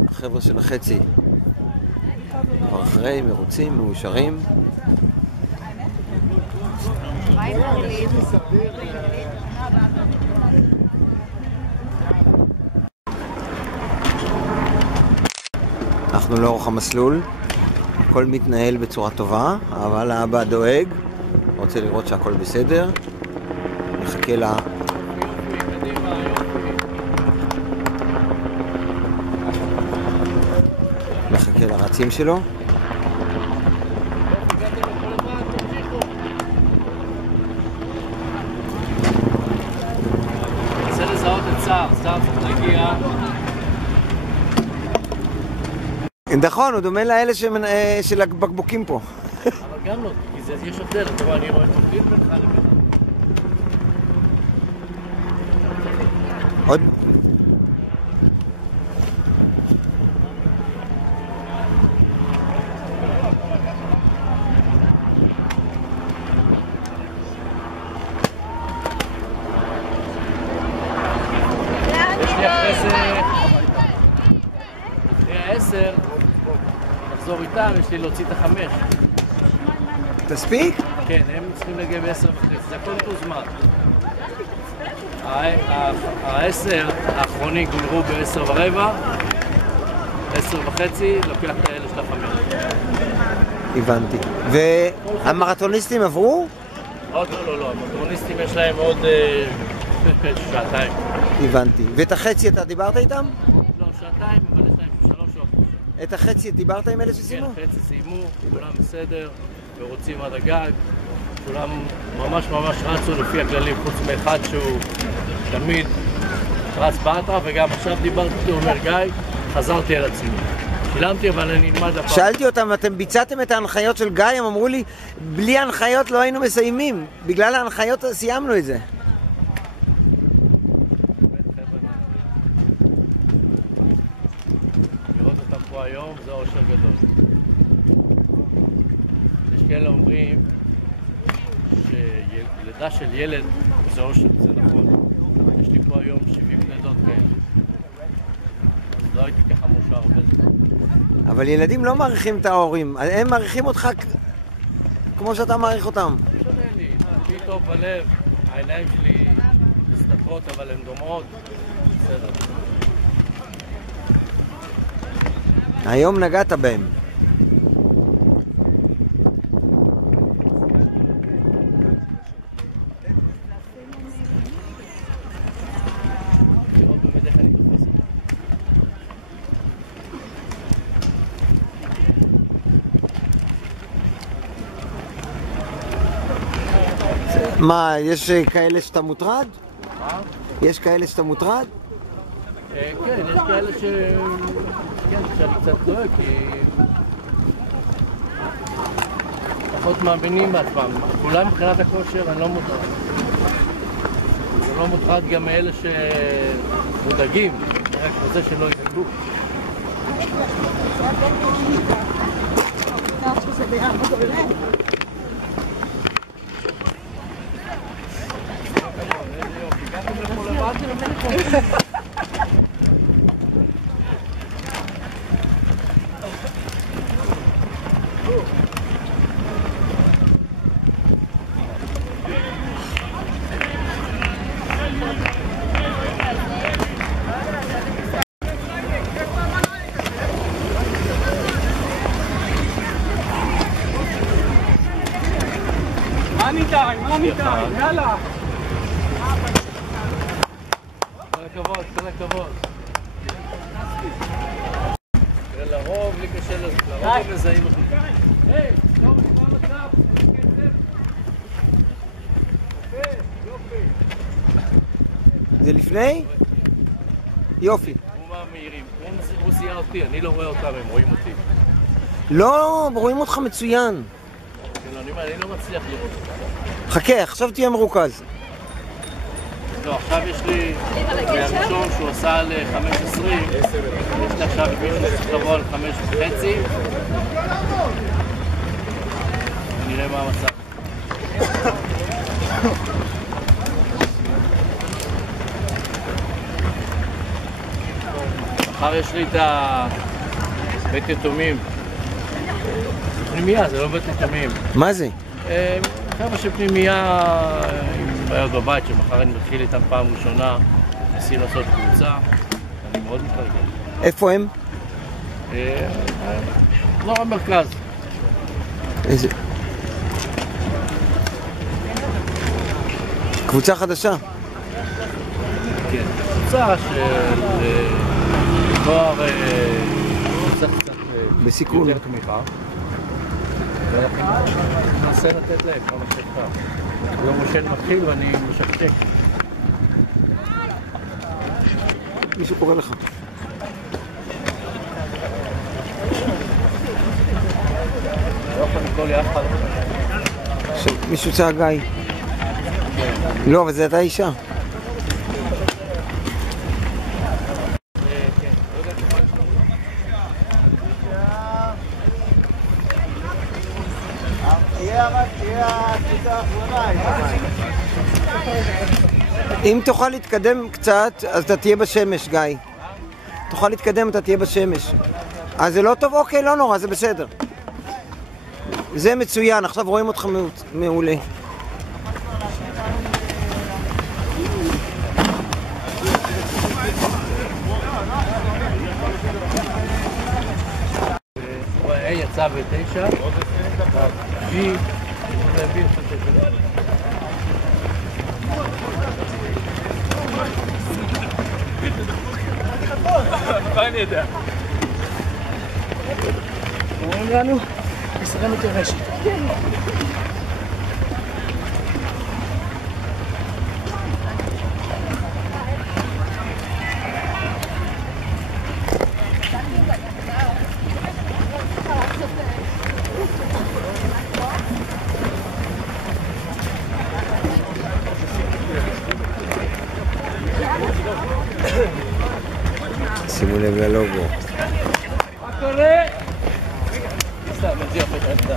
החבר'ה של החצי. כבר אחרי, מרוצים, מאושרים. אנחנו לאורך המסלול, הכל מתנהל בצורה טובה, אבל האבא דואג, רוצה לראות שהכל בסדר, נחכה לה. מחכה לרצים שלו. רוצה לזהות את סער צריך להגיע. נכון, הוא דומה לאלה של הבקבוקים פה. אבל גם לא, כי יש הבדל, אתה רואה, אני רואה את תוכנית בינך לבינך. עוד... אחרי 10, נחזור איתם, יש לי להוציא את 5. תספיק? כן, הם צריכים להגיע ב10:30, זה הכל אותו זמן. 10 האחרונים גמרו ב10:15, 10:30, לוקח את האלה של 5. הבנתי. והמרתוניסטים עברו? עוד לא, המרתוניסטים יש להם עוד שעתיים. הבנתי. ואת החצי אתה דיברת איתם? לא, שעתיים, אבל יש להם 3 שעות. את החצי דיברת עם אלה שסיימו? כן, חצי סיימו, כולם בסדר, ורוצים עד הגג. כולם ממש רצו לפי הכללים, חוץ מאחד שהוא תמיד רץ באטרה, וגם עכשיו דיברתי איתו, אומר גיא, חזרתי על עצמי. שילמתי, אבל אני נלמד הפעם. שאלתי אותם, אתם ביצעתם את ההנחיות של גיא? הם אמרו לי, בלי ההנחיות לא היינו מסיימים. בגלל ההנחיות סיימנו את זה. לראות אותם פה היום, זה אושר גדול. יש כאלה אומרים שלידה של ילד זה אושר, זה נכון. יש לי פה היום 70 לידות כאלה. אז לא הייתי ככה מאושר הרבה זמן. אבל ילדים לא מעריכים את ההורים, הם מעריכים אותך כמו שאתה מעריך אותם. שונה לי, לי טוב בלב, העיניים שלי מסתתרות אבל הן דומות, בסדר. היום נגעת בהם. מה, יש כאלה שאתה מוטרד? יש כאלה שאתה מוטרד? כן, יש כאלה ש... כן, שאני קצת טועה, כי... פחות מאמינים בעצמם. אולי מבחינת הכושר אני לא מוטרד. אני לא מוטרד גם מאלה שמודאגים, אני רק רוצה שלא ידאגו. יאללה! כל הכבוד, כל הכבוד. לרוב, לי קשה לרוב הם מזהים אותי. היי, לא מצב. זה לפני? יופי. הוא מהמהירים, הוא זיהה אותי, אני לא רואה אותם, הם רואים אותי. לא, רואים אותך מצוין. אני לא מצליח לראות. חכה, עכשיו תהיה מרוכז. לא, עכשיו יש לי מהראשון שהוא עשה על 5.20, יש לי עכשיו מישהו שצריך לבוא על 5.5. נראה מה המצב. מחר יש לי את בית יתומים. פנימייה, זה לא בית יתומים. מה זה? חבר'ה של פנימייה עם בעיות בבית, שמחר אני מתחיל איתם פעם ראשונה, נסים לעשות קבוצה, אני מאוד מתרגל. איפה הם? לא המרכז. איזה... קבוצה חדשה? כן, קבוצה של נוער קצת בסיכון. יותר תמיכה. ואנחנו ננסה לתת להם כמה שאפשר. יום ראשון מתחיל ואני משקשק. מישהו קורא לך. לא יכול לקרוא לי אף אחד. מישהו צעק גיא. לא, אבל זה הייתה אישה. אם תוכל להתקדם קצת, אז אתה תהיה בשמש, גיא. תוכל להתקדם, אתה תהיה בשמש. אז זה לא טוב? אוקיי, לא נורא, זה בסדר. זה מצוין, עכשיו רואים אותך מעולה. יצא ב9, בי, מה אני יודע? אומרים לנו, ישראל מתיירשת. שימו לב ללוגו. מה קורה? סתם, נזיח את העמדה.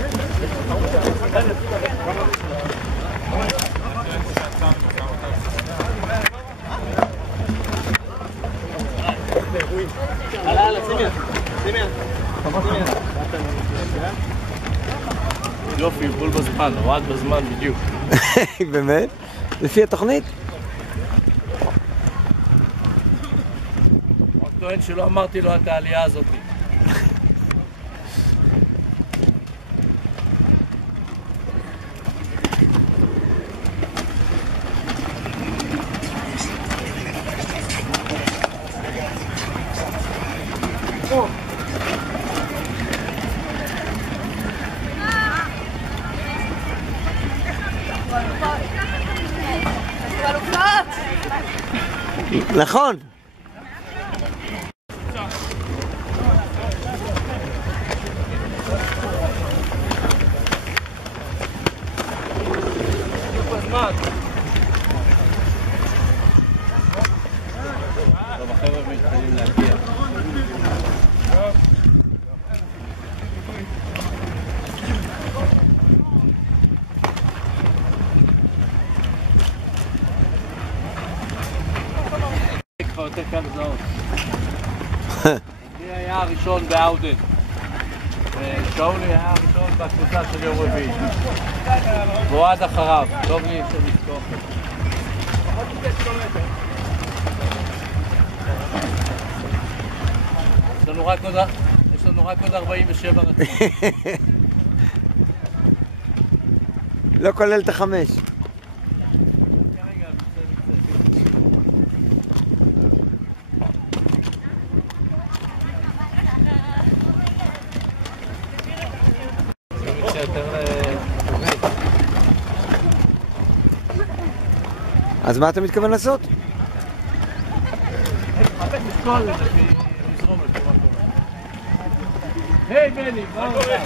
הלאה, סימיה. יופי, בול בזמן, הורד בזמן בדיוק. באמת? לפי התוכנית? טוען שלא אמרתי לו את העלייה הזאת. נכון. יותר קל לזהות. אני היה הראשון באאודן, ושאולי היה הראשון בקבוצה של יום רביעי. והוא עד אחריו, טוב לי של לפתוח. יש לנו רק עוד 47 רצים. לא כולל את החמש. אז מה אתה מתכוון לעשות? היי בני, מה קורה?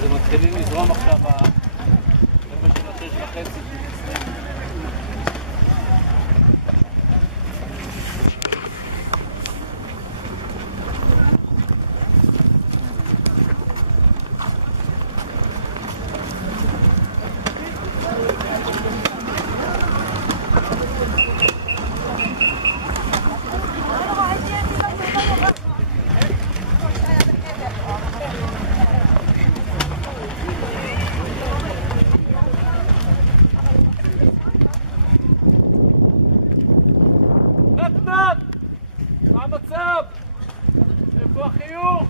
זה מתחילים לזרום עכשיו ברבע של 6:30. נתנת! מה המצב? איפה החיוך?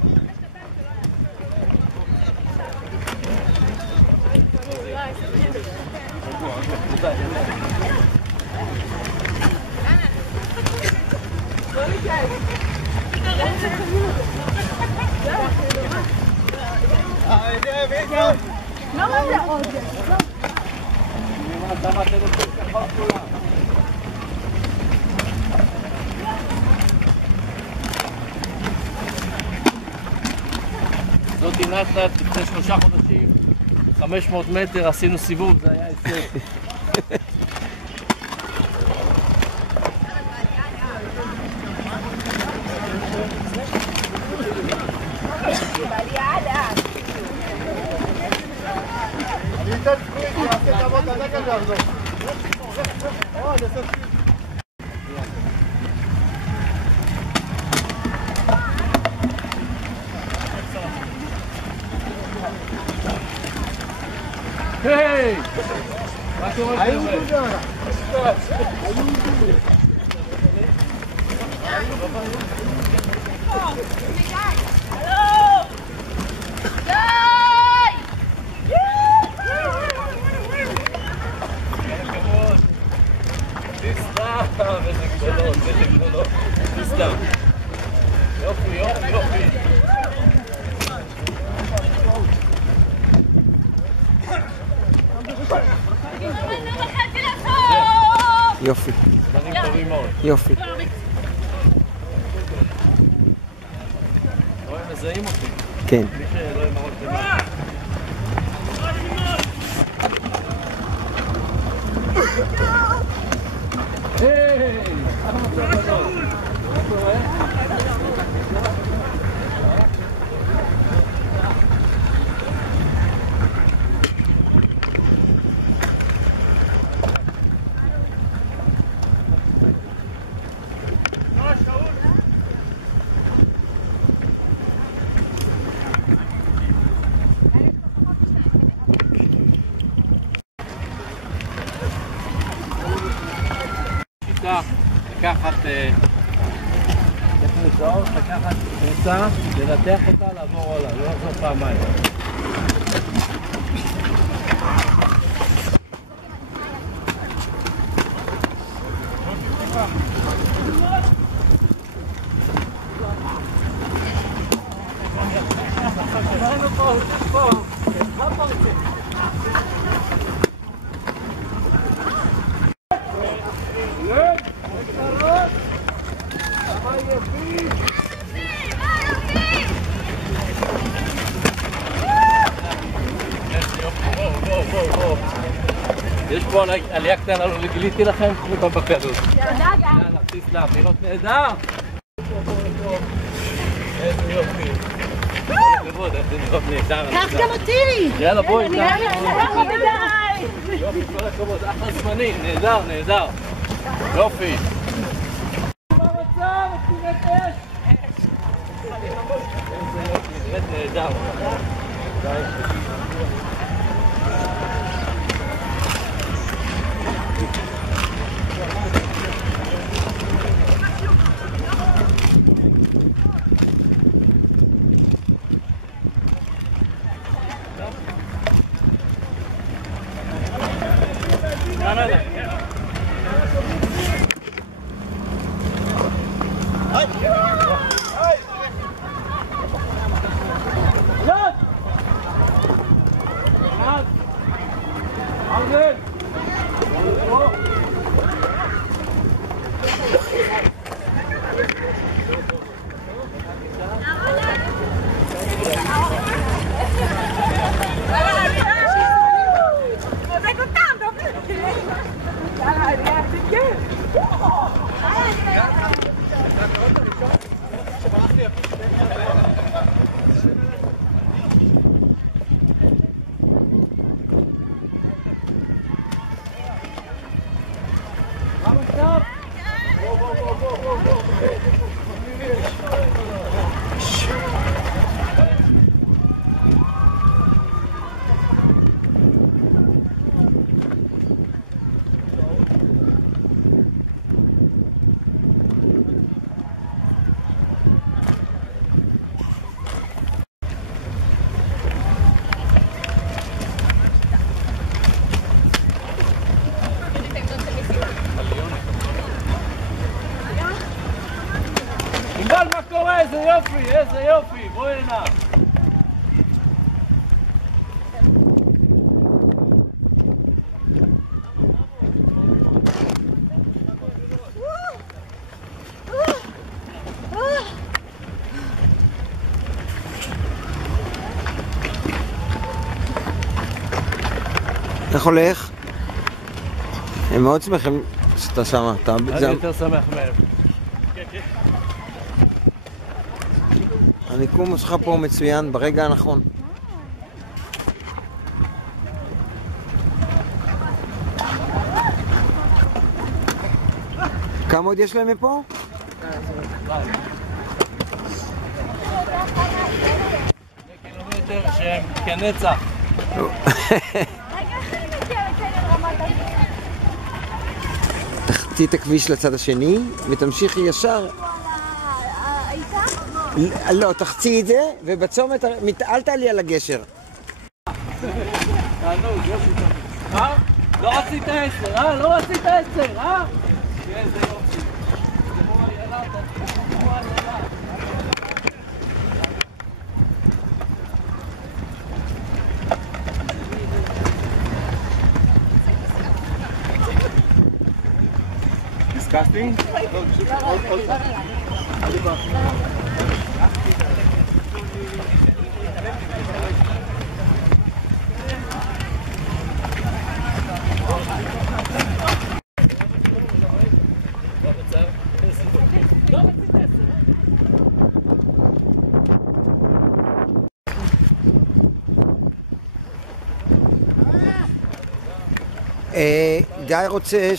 למה זה עוד? זאתי נתנת לפני 3 חודשים, 500 מטר, עשינו סיבוב, זה היה הישג. היי! מה קורה חבר'ה? איזה גדולות. תסתם. יופי. יופי. זמנים טובים מאוד. יופי. רואים, מזהים אותי. כן. מי שלא ימרות למעלה. היי! כמה מצב גדול. מה קורה? לקחת רוצה, לנתח אותה, לעבור עולה, לא לחזור פעמיים. יש פה עלייה קטנה, לא גיליתי לכם, קחו אותם בכדור. יאללה, תסלם, נראות נהדר! איזה יופי. לראות איך זה נראות נהדר. קח גם אותי! יאללה, בואי. יופי, כל הכבוד, אחלה זמני, נהדר, נהדר. יופי. נראית נהדר. איזה יופי, איזה יופי, בואי הנה. איך הולך? הם מאוד שמחים שאתה שמה. אני יותר שמח מהם. המיקום שלך פה מצוין ברגע הנכון. כמה עוד יש להם מפה? קילומטר שהם כנצח. תחצי את הכביש לצד השני ותמשיכי ישר. לא, תחצי את זה ובצומת אל תעלי על הגשר. לא רצית 10, לא רצית 10, איזה יופי. Disgusting? גיא רוצה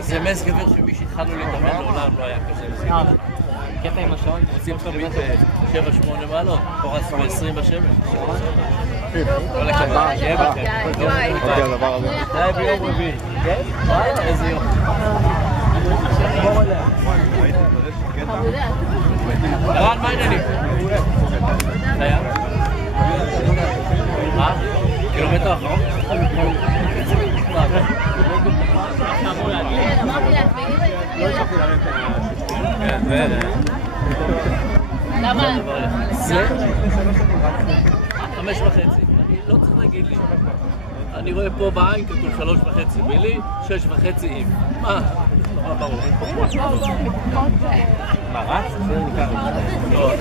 זה מזג אוויר שמי שהתחלנו להתאמן לעולם לא היה כזה. קטע עם השעון? רוצים תמיד 7-8 מעלות, פורס ב-20 בשמש. כל הכבוד, שיהיה בכם. אוקיי, הדבר הזה. זה היה ביום רביעי. כן? וואלה, איזה יום. ערן, מה העניינים? היה? מה? קילומטר אחרון? למה? זה? 5.5. אני לא צריך להגיד לי. אני רואה פה בעין כתוב 3.5 מילי, 6.5 עם. מה? נורא ברור. מה, רץ? זה נקרא. לא,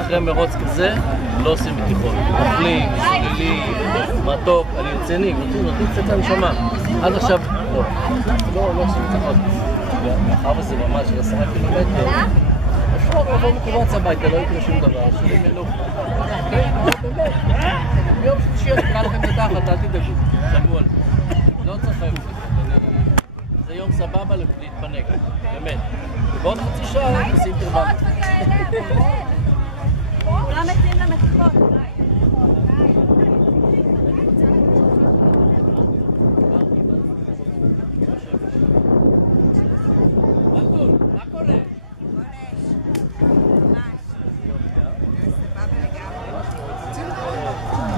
אחרי מרוץ כזה לא עושים מתיחות. אוכלים, שלילי, מתוק, אני רציני, נותנים קצת הנשמה. עד עכשיו לא עושים מתיחות. מאחר וזה ממש 10 קילומטר, אפשר לבוא מקובץ הביתה, לא יקרה שום דבר. שלי מלוך. ביום שלישי אני אקרא לכם את התחת, אל תדאגו. תשמעו על זה. לא צריך להגיד. זה יום סבבה להתפנק, באמת. ובעוד חצי שעה עושים תרבן. כולם מציעים למתיחות. מה קורה?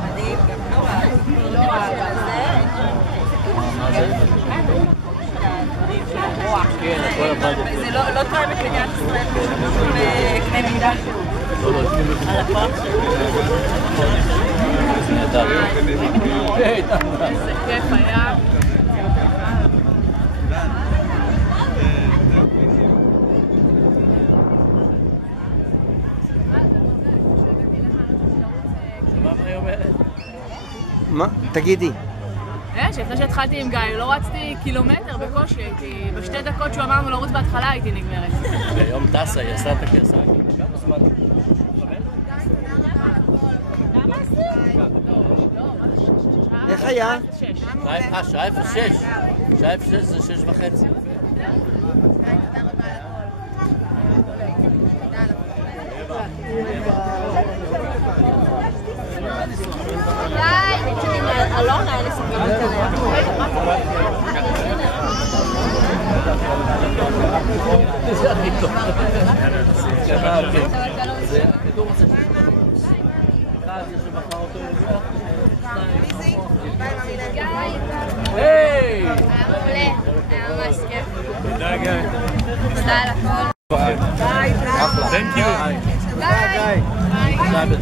מדהים, גם לא רע. זה לא תואם את מדינת ישראל, בקנה מידה על הפעם איזה כיף היה. מה? תגידי. לפני שהתחלתי עם גיא, לא רצתי קילומטר בקושי, הייתי בשתי דקות שהוא אמרנו לרוץ בהתחלה הייתי נגמרת. היום טסה, היא עשה את הכסף. כמה זמן? איך היה? שעה 06. שעה 06 זה 6.5. אלונה, אלה ספרים עליה. זה הכי טוב. זה כדור הזה. אחד, יש לבחר אותו לבחר. היי! היה מעולה, היה ממש כיף. תודה גיא. תודה על הכל. ביי. Thank you. ביי. ביי. ביי.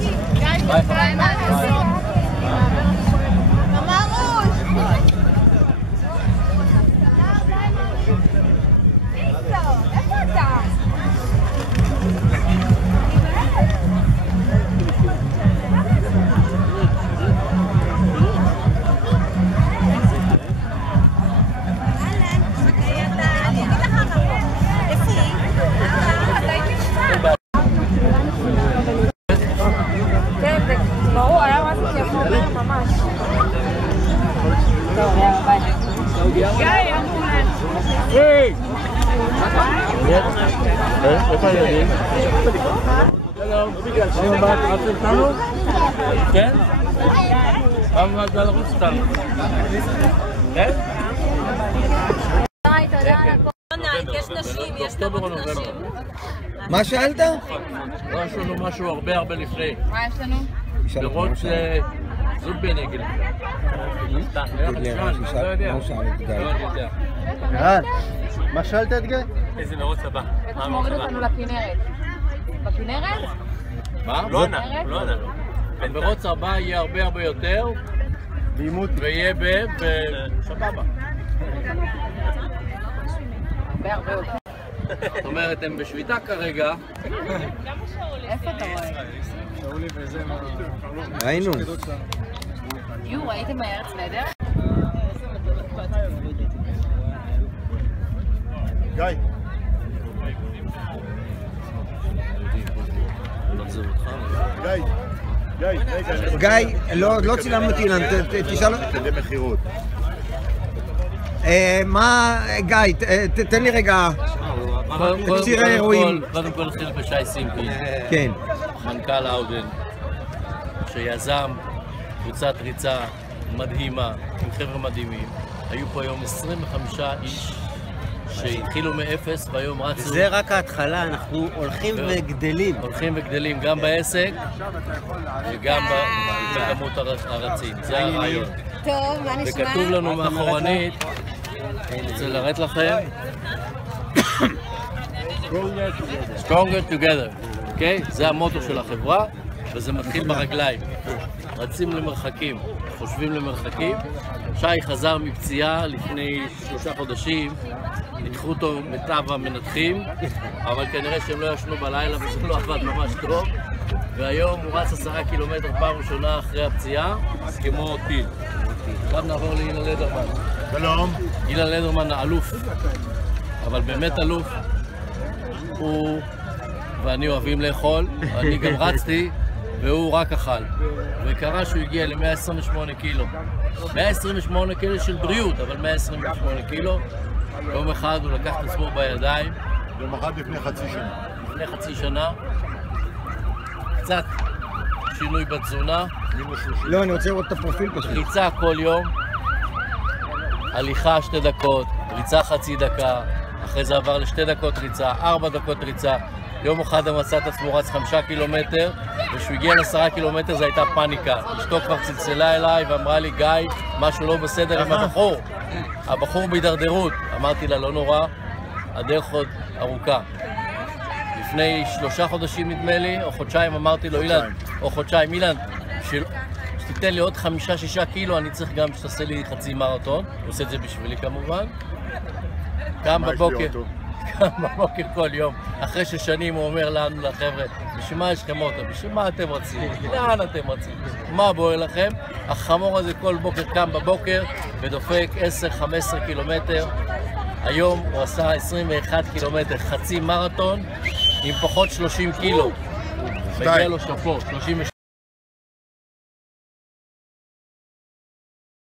איפה הילדים? שלום. פעם הבאה תרצה אותנו? כן? פעם הבאה תרצה לרוץ אותנו. כן? יש נשים, יש תרבות נשים. מה שאלת? יש לנו משהו הרבה לפני. מה יש לנו? לרוץ זוג בנגל. מה שאלת את גיא? איזה מרוץ הבא? בטח מוריד אותנו לכנרת. בכנרת? מה? לא ענה, לא ענה. במרוץ הבא יהיה הרבה יותר ויהיה בסבבה. הרבה יותר. זאת אומרת, הם בשביתה כרגע. איפה אתה רואה? שאולי וזה מה... ראינו. ראיתם בארץ נהדר? גיא. גיא, לא צילמנו אותי, תשאל... כדי מחירות. מה, גיא, תן לי רגע תקציר האירועים. קודם כל נתחיל בשי סימקין. כן. מנכ"ל האודן, שיזם קבוצת ריצה מדהימה, עם חבר'ה מדהימים. היו פה היום 25 איש שהתחילו מאפס והיום רצו. זה רק ההתחלה, אנחנו הולכים וגדלים. הולכים וגדלים גם בעסק וגם בכמות הרצים. זה הרעיון. טוב, מה נשמע? וכתוב לנו מאחורנית, אני רוצה להראות לכם, Stronger Together, אוקיי? זה המוטו של החברה וזה מתחיל ברגליים. רצים למרחקים, חושבים למרחקים. שי חזר מפציעה לפני 3 חודשים, ניתחו אותו מיטב המנתחים, אבל כנראה שהם לא ישנו בלילה וזה לא עבד ממש טוב. והיום הוא רץ 10 קילומטר פעם ראשונה אחרי הפציעה, כמו טיל. עכשיו נעבור לאילן לדרמן. שלום. אילן לדרמן האלוף, אבל באמת אלוף. הוא ואני אוהבים לאכול, אני גם רצתי והוא רק אכל. וקרה שהוא הגיע ל-128 קילו. 128 קילו של בריאות, אבל 128 קילו. יום אחד הוא לקח את עצמו בידיים. יום אחד לפני חצי שנה. לפני חצי שנה. קצת שינוי בתזונה. לא, אני רוצה לראות את הפרופיל פשוט. ריצה כל יום. הליכה 2 דקות, ריצה חצי דקה. אחרי זה עבר ל2 דקות ריצה, 4 דקות ריצה. יום אחד הוא מצא את עצמו רץ 5 קילומטר, וכשהוא הגיע ל10 קילומטר זו הייתה פאניקה. אשתו כבר צלצלה אליי ואמרה לי, גיא, משהו לא בסדר עם הבחור. הבחור בהידרדרות. אמרתי לה, לא נורא, הדרך עוד ארוכה. לפני 3 חודשים נדמה לי, או חודשיים אמרתי לו, אילן, או חודשיים, אילן, שתיתן לי עוד 5-6 קילו, אני צריך גם שתעשה לי חצי מרתון. הוא עושה את זה בשבילי כמובן. קם בבוקר כל יום, אחרי ששנים הוא אומר לנו לחבר'ה, בשביל מה יש לכם אוטו? בשביל מה אתם רצים? לאן אתם רצים? מה בוער לכם? החמור הזה כל בוקר קם בבוקר ודופק 10-15 קילומטר. היום הוא עשה 21 קילומטר, חצי מרתון עם פחות 30 קילו. מגיע לו שפו, 32.